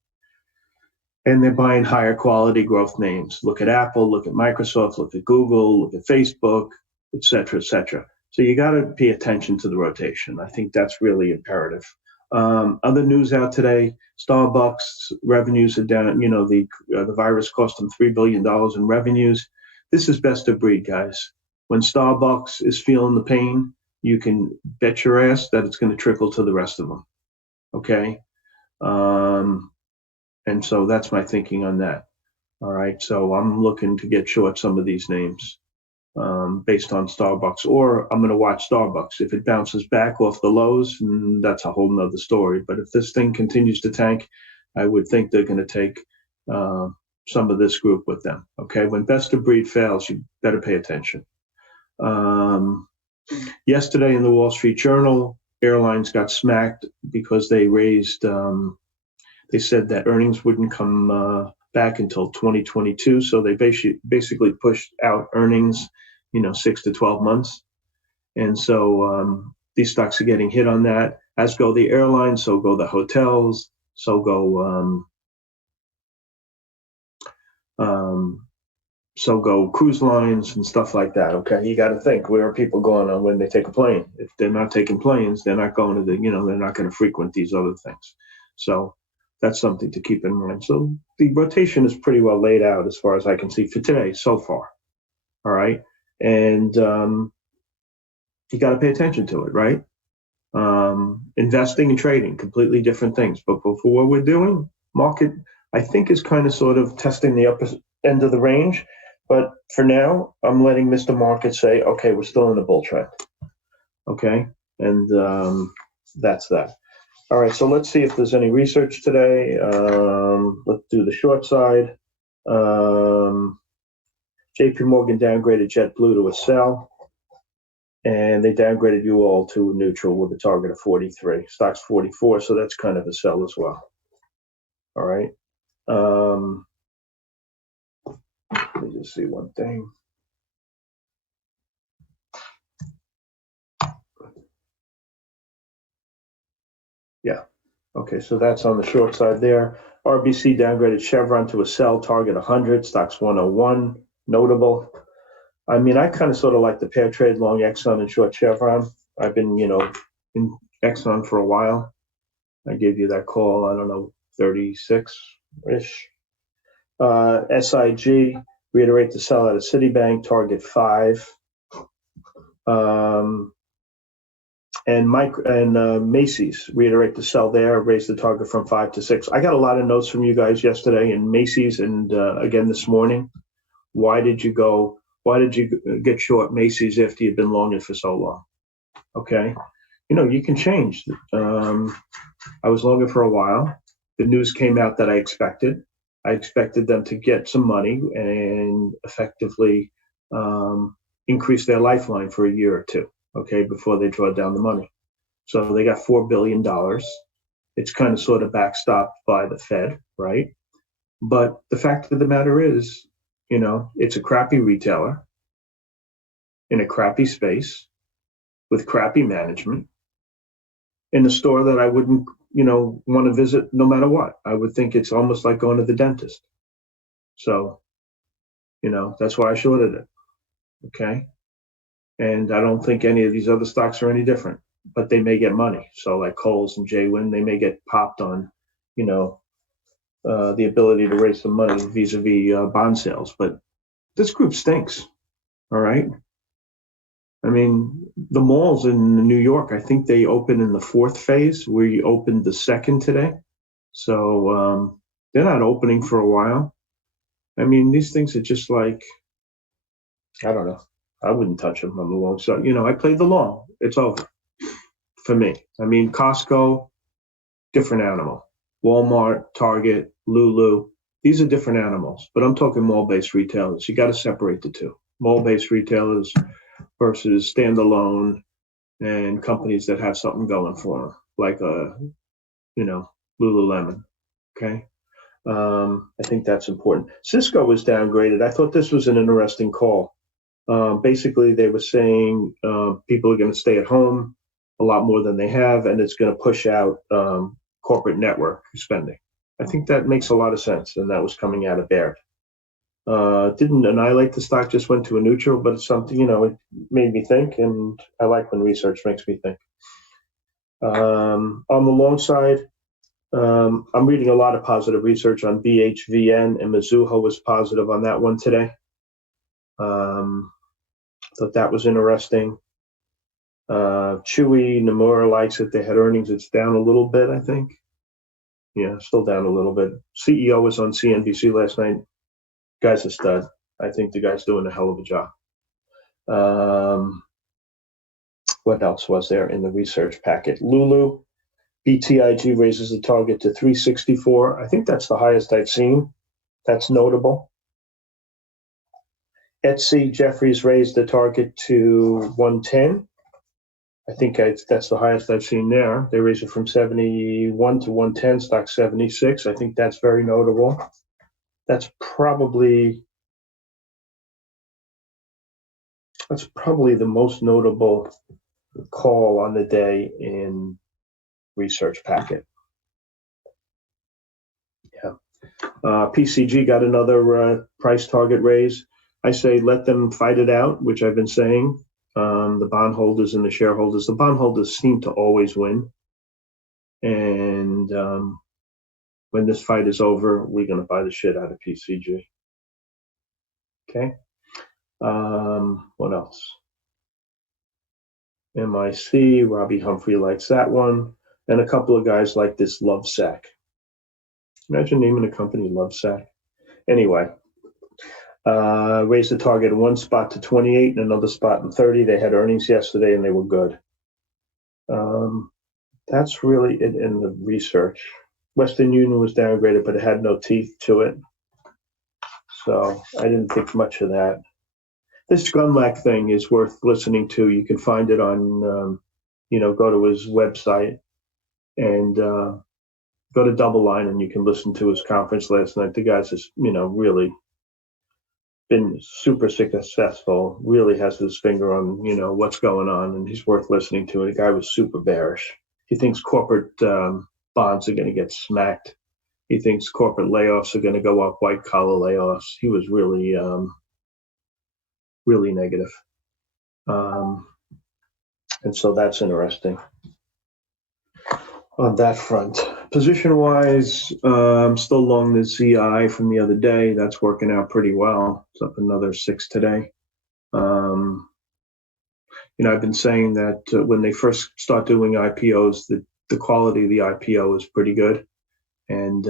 And they're buying higher quality growth names. Look at Apple, look at Microsoft, look at Google, look at Facebook, et cetera, et cetera. So you got to pay attention to the rotation. I think that's really imperative. Other news out today, Starbucks revenues are down. The virus cost them $3 billion in revenues. This is best of breed, guys. When Starbucks is feeling the pain, you can bet your ass that it's going to trickle to the rest of them. Okay. And so that's my thinking on that. All right. So I'm looking to get short some of these names based on Starbucks, or I'm going to watch Starbucks. If it bounces back off the lows, that's a whole nother story. But if this thing continues to tank, I would think they're going to take some of this group with them. Okay. When best of breed fails, you better pay attention. Yesterday in the Wall Street Journal, airlines got smacked because they raised, they said that earnings wouldn't come back until 2022. So they basically pushed out earnings, 6 to 12 months. And so these stocks are getting hit on that, as go the airlines, so go the hotels, so go cruise lines and stuff like that. Okay, you got to think, where are people going on when they take a plane? If they're not taking planes, they're not going to they're not going to frequent these other things. So that's something to keep in mind. So the rotation is pretty well laid out as far as I can see for today so far. All right, and you got to pay attention to it, right? Investing and trading, completely different things. But for what we're doing, market, I think, is kind of sort of testing the upper end of the range. But for now, I'm letting Mr. Market say, okay, we're still in the bull trend. Okay, and that's that. All right, so let's see if there's any research today. Let's do the short side. JP Morgan downgraded JetBlue to a sell, and they downgraded you all to neutral with a target of 43. Stock's 44, so that's kind of a sell as well. All right. Let me just see one thing. Yeah. Okay, so that's on the short side there. RBC downgraded Chevron to a sell, target 100, stocks 101. Notable. I mean, I kind of sort of like the pair trade, long Exxon and short Chevron. I've been, in Exxon for a while. I gave you that call, I don't know, 36-ish. SIG, reiterate the sell out of Citibank, target 5. And Macy's, reiterate the sell there, raise the target from 5 to 6. I got a lot of notes from you guys yesterday in Macy's and again this morning. Why did you get short Macy's after you've been long it for so long? Okay. You can change. I was long it for a while. The news came out that I expected. I expected them to get some money and effectively increase their lifeline for a year or two, okay, before they draw down the money. So they got $4 billion. It's kind of sort of backstopped by the Fed, right? But the fact of the matter is, it's a crappy retailer in a crappy space with crappy management in a store that I wouldn't, want to visit no matter what. I would think it's almost like going to the dentist. So, that's why I shorted it. Okay. And I don't think any of these other stocks are any different, but they may get money. So like Kohl's and J-Win, they may get popped on, the ability to raise some money vis-a-vis bond sales. But this group stinks. All right. I mean, the malls in New York, I think they open in the 4th phase. We opened the 2nd today. So they're not opening for a while. I mean, these things are just like, I don't know. I wouldn't touch them on the long side. I played the long. It's over for me. I mean, Costco, different animal. Walmart, Target, Lulu, these are different animals, but I'm talking mall-based retailers. You got to separate the two. Mall-based retailers versus standalone and companies that have something going for them, like Lululemon. Okay. I think that's important. Cisco was downgraded. I thought this was an interesting call. Basically, they were saying people are going to stay at home a lot more than they have, and it's going to push out corporate network spending. I think that makes a lot of sense, and that was coming out of Baird. Didn't annihilate the stock, just went to a neutral, but it's something, it made me think, and I like when research makes me think. On the long side, I'm reading a lot of positive research on VHVN, and Mizuho was positive on that one today. Thought that was interesting. Chewy, Nomura likes it. They had earnings. It's down a little bit, I think. Yeah, still down a little bit. CEO was on CNBC last night. Guy's a stud. I think the guy's doing a hell of a job. What else was there in the research packet? Lulu, BTIG raises the target to 364. I think that's the highest I've seen. That's notable. Etsy, Jeffries raised the target to 110. I think that's the highest I've seen there. They raised it from 71 to 110, stock 76. I think that's very notable. That's probably the most notable call on the day in research packet. Yeah. PCG got another price target raise. I say let them fight it out, which I've been saying. The bondholders and the shareholders. The bondholders seem to always win. And when this fight is over, we're going to buy the shit out of PCG. Okay. What else? MIC, Robbie Humphrey likes that one. And a couple of guys like this Lovesac. Imagine naming a company Lovesac. Anyway, raised the target in one spot to 28 and another spot in 30. They had earnings yesterday and they were good. That's really it in the research. Western Union was downgraded, but it had no teeth to it. So I didn't think much of that. This Gunlack thing is worth listening to. You can find it on, go to his website and go to Double Line and you can listen to his conference last night. The guy's just, really been super successful, really has his finger on, what's going on, and he's worth listening to. The guy was super bearish. He thinks corporate bonds are going to get smacked. He thinks corporate layoffs are going to go up, white collar layoffs. He was really, really negative. And so that's interesting on that front. Position-wise, I'm still long the ZI from the other day. That's working out pretty well. It's up another 6 today. I've been saying that when they first start doing IPOs, the quality of the IPO is pretty good. And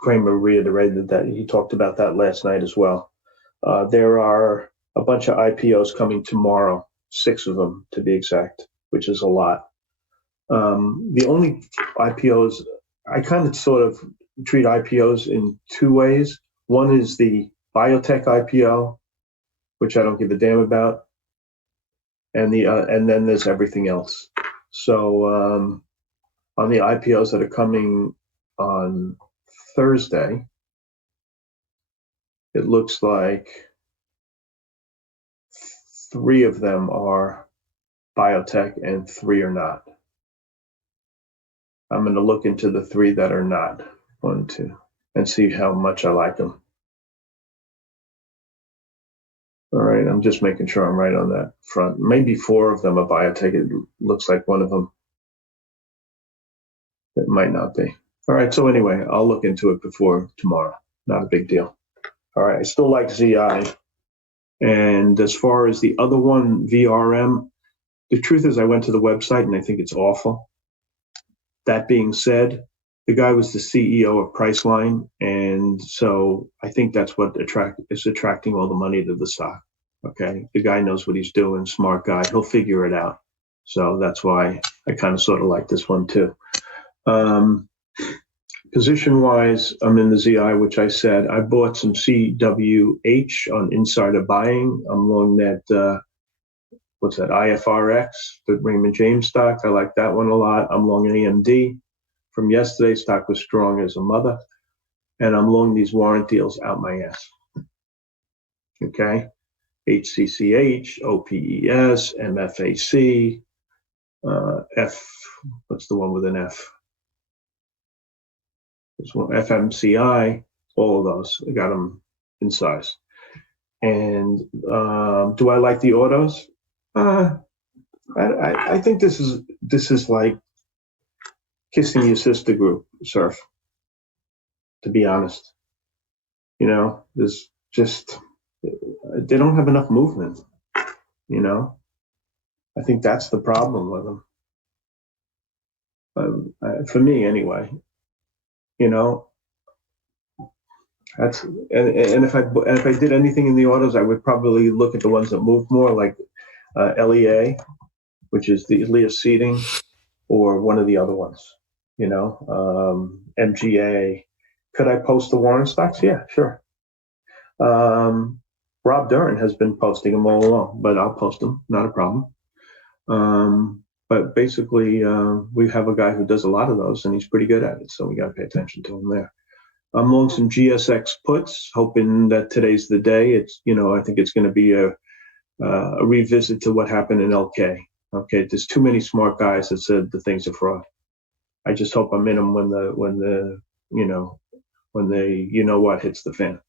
Kramer reiterated that. He talked about that last night as well. There are a bunch of IPOs coming tomorrow, 6 of them to be exact, which is a lot. The only IPOs, I kind of sort of treat IPOs in 2 ways. One is the biotech IPO, which I don't give a damn about, and then there's everything else. So on the IPOs that are coming on Thursday, it looks like 3 of them are biotech and 3 are not. I'm going to look into the 3 that are not, 1, 2, and see how much I like them. All right, I'm just making sure I'm right on that front. Maybe 4 of them are biotech. It looks like one of them. It might not be. All right, so anyway, I'll look into it before tomorrow. Not a big deal. All right, I still like ZI. And as far as the other one, VRM, the truth is I went to the website and I think it's awful. That being said, the guy was the CEO of Priceline, and so I think that's what is attracting all the money to the stock. Okay, the guy knows what he's doing, smart guy. He'll figure it out. So that's why I kind of sort of like this one too. Position-wise, I'm in the ZI, which I said. I bought some CWH on insider buying. I'm long that, what's that, IFRX, the Raymond James stock. I like that one a lot. I'm long AMD. From yesterday, stock was strong as a mother. And I'm long these warrant deals out my ass. Okay? HCCH, OPES, MFAC, F, what's the one with an F? There's one, FMCI, all of those. I got them in size. And do I like the autos? I think this is like kissing your sister group, Surf. To be honest, you know, there's just they don't have enough movement. You know, I think that's the problem with them. For me, anyway. You know, that's and if I did anything in the autos, I would probably look at the ones that move more, like LEA, which is the Elias Seating, or one of the other ones. You know, MGA. Could I post the warrant stocks? Yeah, sure. Rob Duran has been posting them all along, but I'll post them, not a problem. But basically, we have a guy who does a lot of those, and he's pretty good at it, so we got to pay attention to him there. I'm long some GSX puts, hoping that today's the day. It's, you know, I think it's going to be a revisit to what happened in LK. Okay, there's too many smart guys that said the thing's a fraud. I just hope I'm in them when the you know what hits the fan.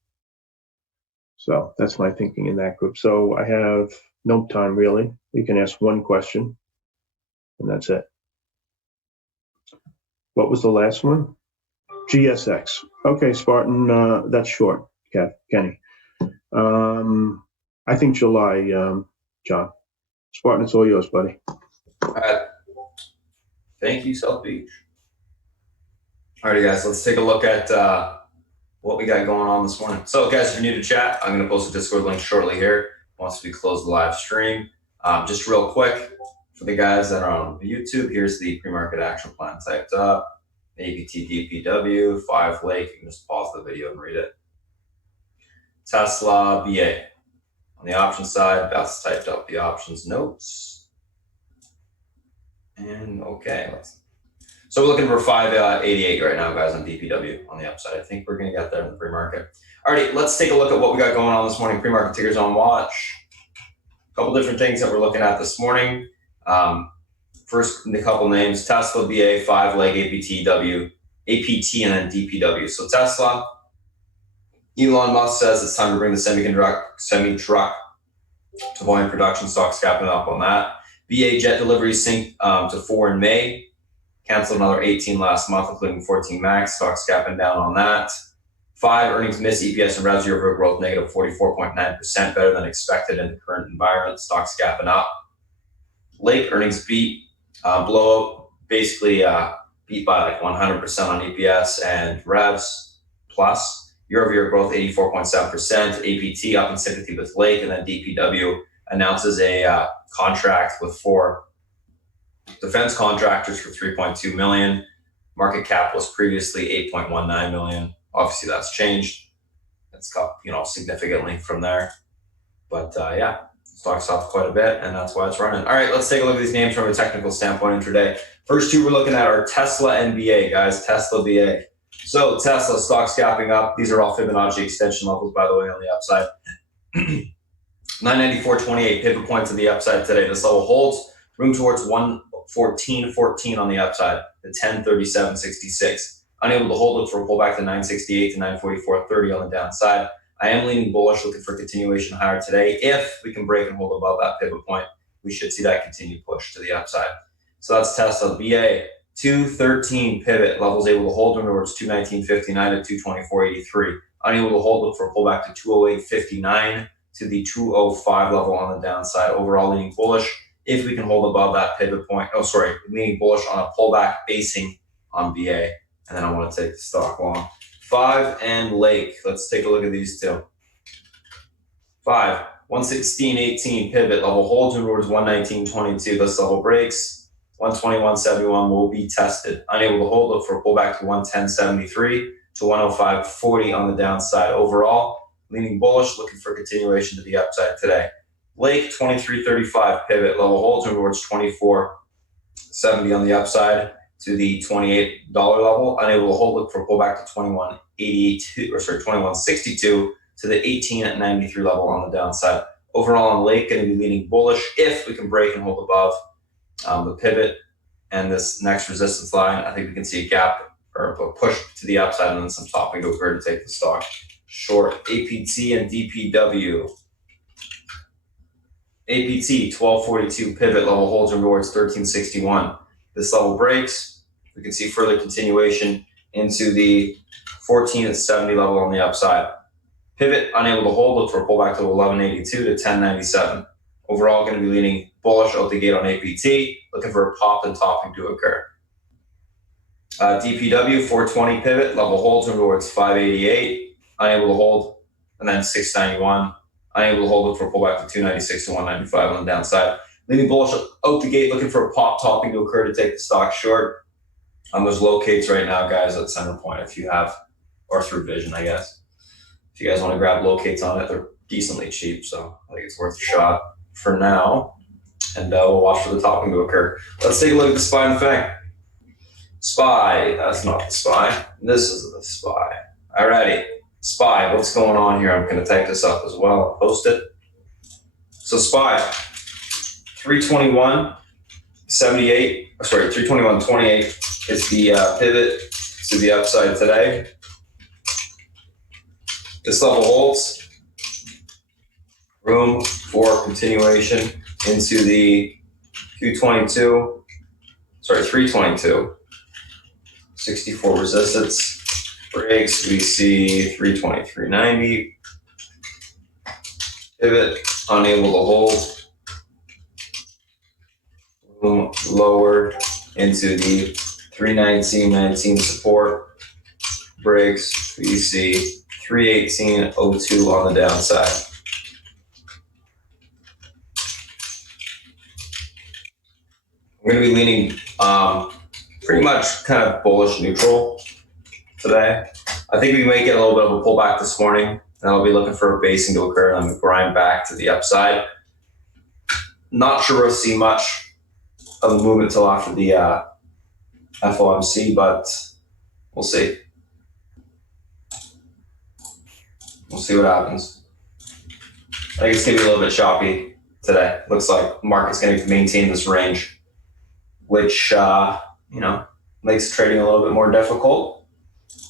So that's my thinking in that group. So I have no time really. You can ask one question, and that's it. What was the last one? GSX. Okay, Spartan. That's short, Kenny. I think July, John. Spartan, it's all yours, buddy. All right. Thank you, South Beach. All right, guys, let's take a look at what we got going on this morning. So, guys, if you're new to chat, I'm going to post a Discord link shortly here once we close the live stream. Just real quick, for the guys that are on YouTube, here's the pre-market action plan typed up. APT, DPW, 5 Lake. You can just pause the video and read it. Tesla, BA. On the option side, Beth's typed up the options notes. And okay, so we're looking for 588 right now, guys, on DPW on the upside. I think we're going to get there in the pre-market. All right, let's take a look at what we got going on this morning. Pre-market tickers on watch. A couple different things that we're looking at this morning. First, a couple names: Tesla, BA, 5 Leg, APT, and then DPW. So Tesla, Elon Musk says it's time to bring the semi-truck to volume production. Stocks capping up on that. BA jet deliveries sink to 4 in May. Canceled another 18 last month, including 14 max. Stocks capping down on that. 5 earnings miss, EPS and revs year-over-year growth negative 44.9%, better than expected in the current environment. Stocks capping up. Lake earnings beat, blow up, basically beat by like 100% on EPS and revs plus. Year-over-year growth 84.7%. APT up in sympathy with Lake, and then DPW announces a contract with 4 defense contractors for $3.2 million. Market cap was previously $8.19 million. Obviously, that's changed. It's got, significantly from there. But yeah, stock's up quite a bit, and that's why it's running. All right, let's take a look at these names from a technical standpoint intraday. First two we're looking at are Tesla and BA, guys. Tesla, BA. So Tesla stock's gapping up. These are all Fibonacci extension levels, by the way, on the upside. 994.28 pivot point to the upside today. This level holds. Room towards 114.14 on the upside to 1037.66. Unable to hold it for a pullback to 968 to 944.30 on the downside. I am leaning bullish, looking for continuation higher today. If we can break and hold above that pivot point, we should see that continued push to the upside. So that's Tesla. BA, 213 pivot. Levels able to hold room towards 219.59 to 224.83. Unable to hold it for a pullback to 208.59 to the 205 level on the downside. Overall leaning bullish. If we can hold above that pivot point, leaning bullish on a pullback basing on BA. And then I want to take the stock long. 5 and Lake. Let's take a look at these two. 5, 116.18 pivot. Level holds towards 119.22. This level breaks. 121.71 will be tested. Unable to hold, look for a pullback to 110.73 to 105.40 on the downside. Overall, leaning bullish, looking for continuation to the upside today. Lake 23.35 pivot level holds towards 24.70 on the upside to the $28 level. Unable to hold, look for a pullback to 21.62 to the 18.93 level on the downside. Overall on Lake, going to be leaning bullish if we can break and hold above the pivot and this next resistance line. I think we can see a gap or a push to the upside and then some topping to occur to take the stock short. APT and DPW. APT 12.42 pivot level holds towards 13.61. This level breaks, we can see further continuation into the 14.70 level on the upside. Pivot unable to hold, look for a pullback to 11.82 to 10.97. Overall, going to be leaning bullish out the gate on APT, looking for a pop and topping to occur. DPW 420 pivot level holds towards 5.88, unable to hold, and then 6.91. Unable to hold, look for a pullback to 2.96 to 1.95 on the downside. Leaning bullish out the gate, looking for a pop topping to occur to take the stock short. There's locates right now, guys, at center point if you have, or through vision, I guess. If you guys want to grab locates on it, they're decently cheap, so I think it's worth a shot for now. And we'll watch for the topping to occur. Let's take a look at the SPY and FANG. SPY, that's not the SPY. This is the SPY. Alrighty, SPY, what's going on here? I'm going to type this up as well. I'll post it. So SPY, 321.28 is the pivot to the upside today. This level holds. Room for continuation into the 322. 64 resistance. Breaks, we see 323.90. Pivot, unable to hold. Room lower into the 319.19 support. Breaks, we see 318.02 on the downside. We're going to be leaning pretty much kind of bullish neutral today. I think we may get a little bit of a pullback this morning, and I'll be looking for a basing to occur and then grind back to the upside. Not sure we'll see much of a movement until after the FOMC, but we'll see. We'll see what happens. I think it's going to be a little bit choppy today. Looks like the market's going to maintain this range, which makes trading a little bit more difficult,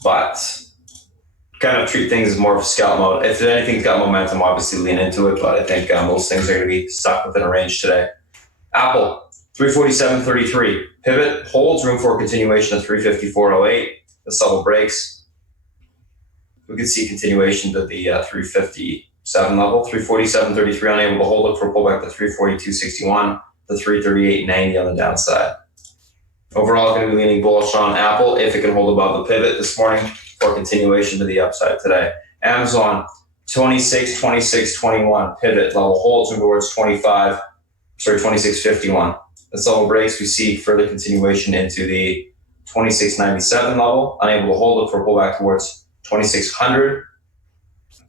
but kind of treat things as more of a scout mode. If anything's got momentum, obviously lean into it, but I think most things are going to be stuck within a range today. Apple, 347.33. Pivot holds, room for continuation of 354.08. This level breaks. We could see continuation to the 357 level. 347.33 unable to hold, look for a pullback to 342.61, the 338.90 on the downside. Overall, going to be leaning bullish on Apple if it can hold above the pivot this morning for continuation to the upside today. Amazon, 26.21 pivot level holds towards 26.51. This level breaks, we see further continuation into the 26.97 level. Unable to hold, look for a pullback towards 2600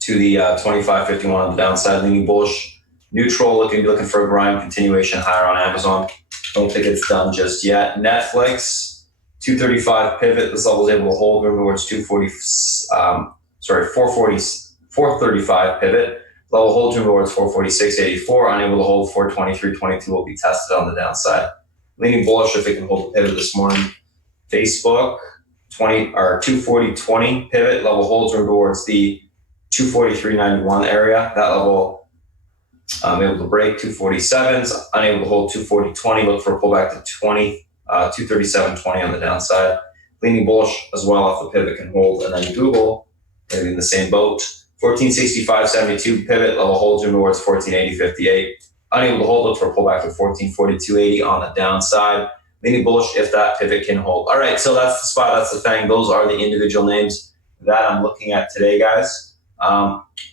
to the 25.51 on the downside. Leaning bullish, neutral, looking for a grind continuation higher on Amazon. Don't think it's done just yet. Netflix, 235 pivot. This level is able to hold towards 435 pivot. Level hold towards 446.84. Unable to hold 423.22 will be tested on the downside. Leaning bullish if it can hold the pivot this morning. Facebook, 240.20 pivot. Level holds towards the 243.91 area. That level able to break 247s, unable to hold 240.20, look for a pullback to 237.20 on the downside. Leaning bullish as well if the pivot can hold. And then Google, maybe in the same boat, 1465.72 pivot, level holds towards 1480.58. Unable to hold, look for a pullback to 1442.80 on the downside. Leaning bullish if that pivot can hold. All right, so that's the SPY, that's the FANG. Those are the individual names that I'm looking at today, guys.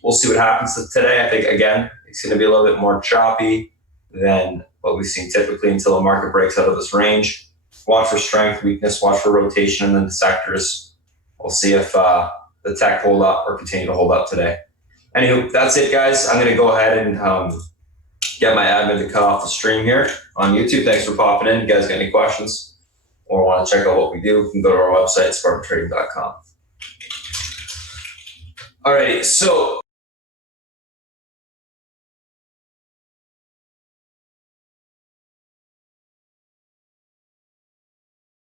We'll see what happens today. I think, again, it's going to be a little bit more choppy than what we've seen typically until the market breaks out of this range. Watch for strength, weakness, watch for rotation, and then the sectors. We'll see if the tech hold up or continue to hold up today. Anywho, that's it, guys. I'm going to go ahead and get my admin to cut off the stream here on YouTube. Thanks for popping in. You guys got any questions or want to check out what we do, you can go to our website, spartantrading.com. All right, so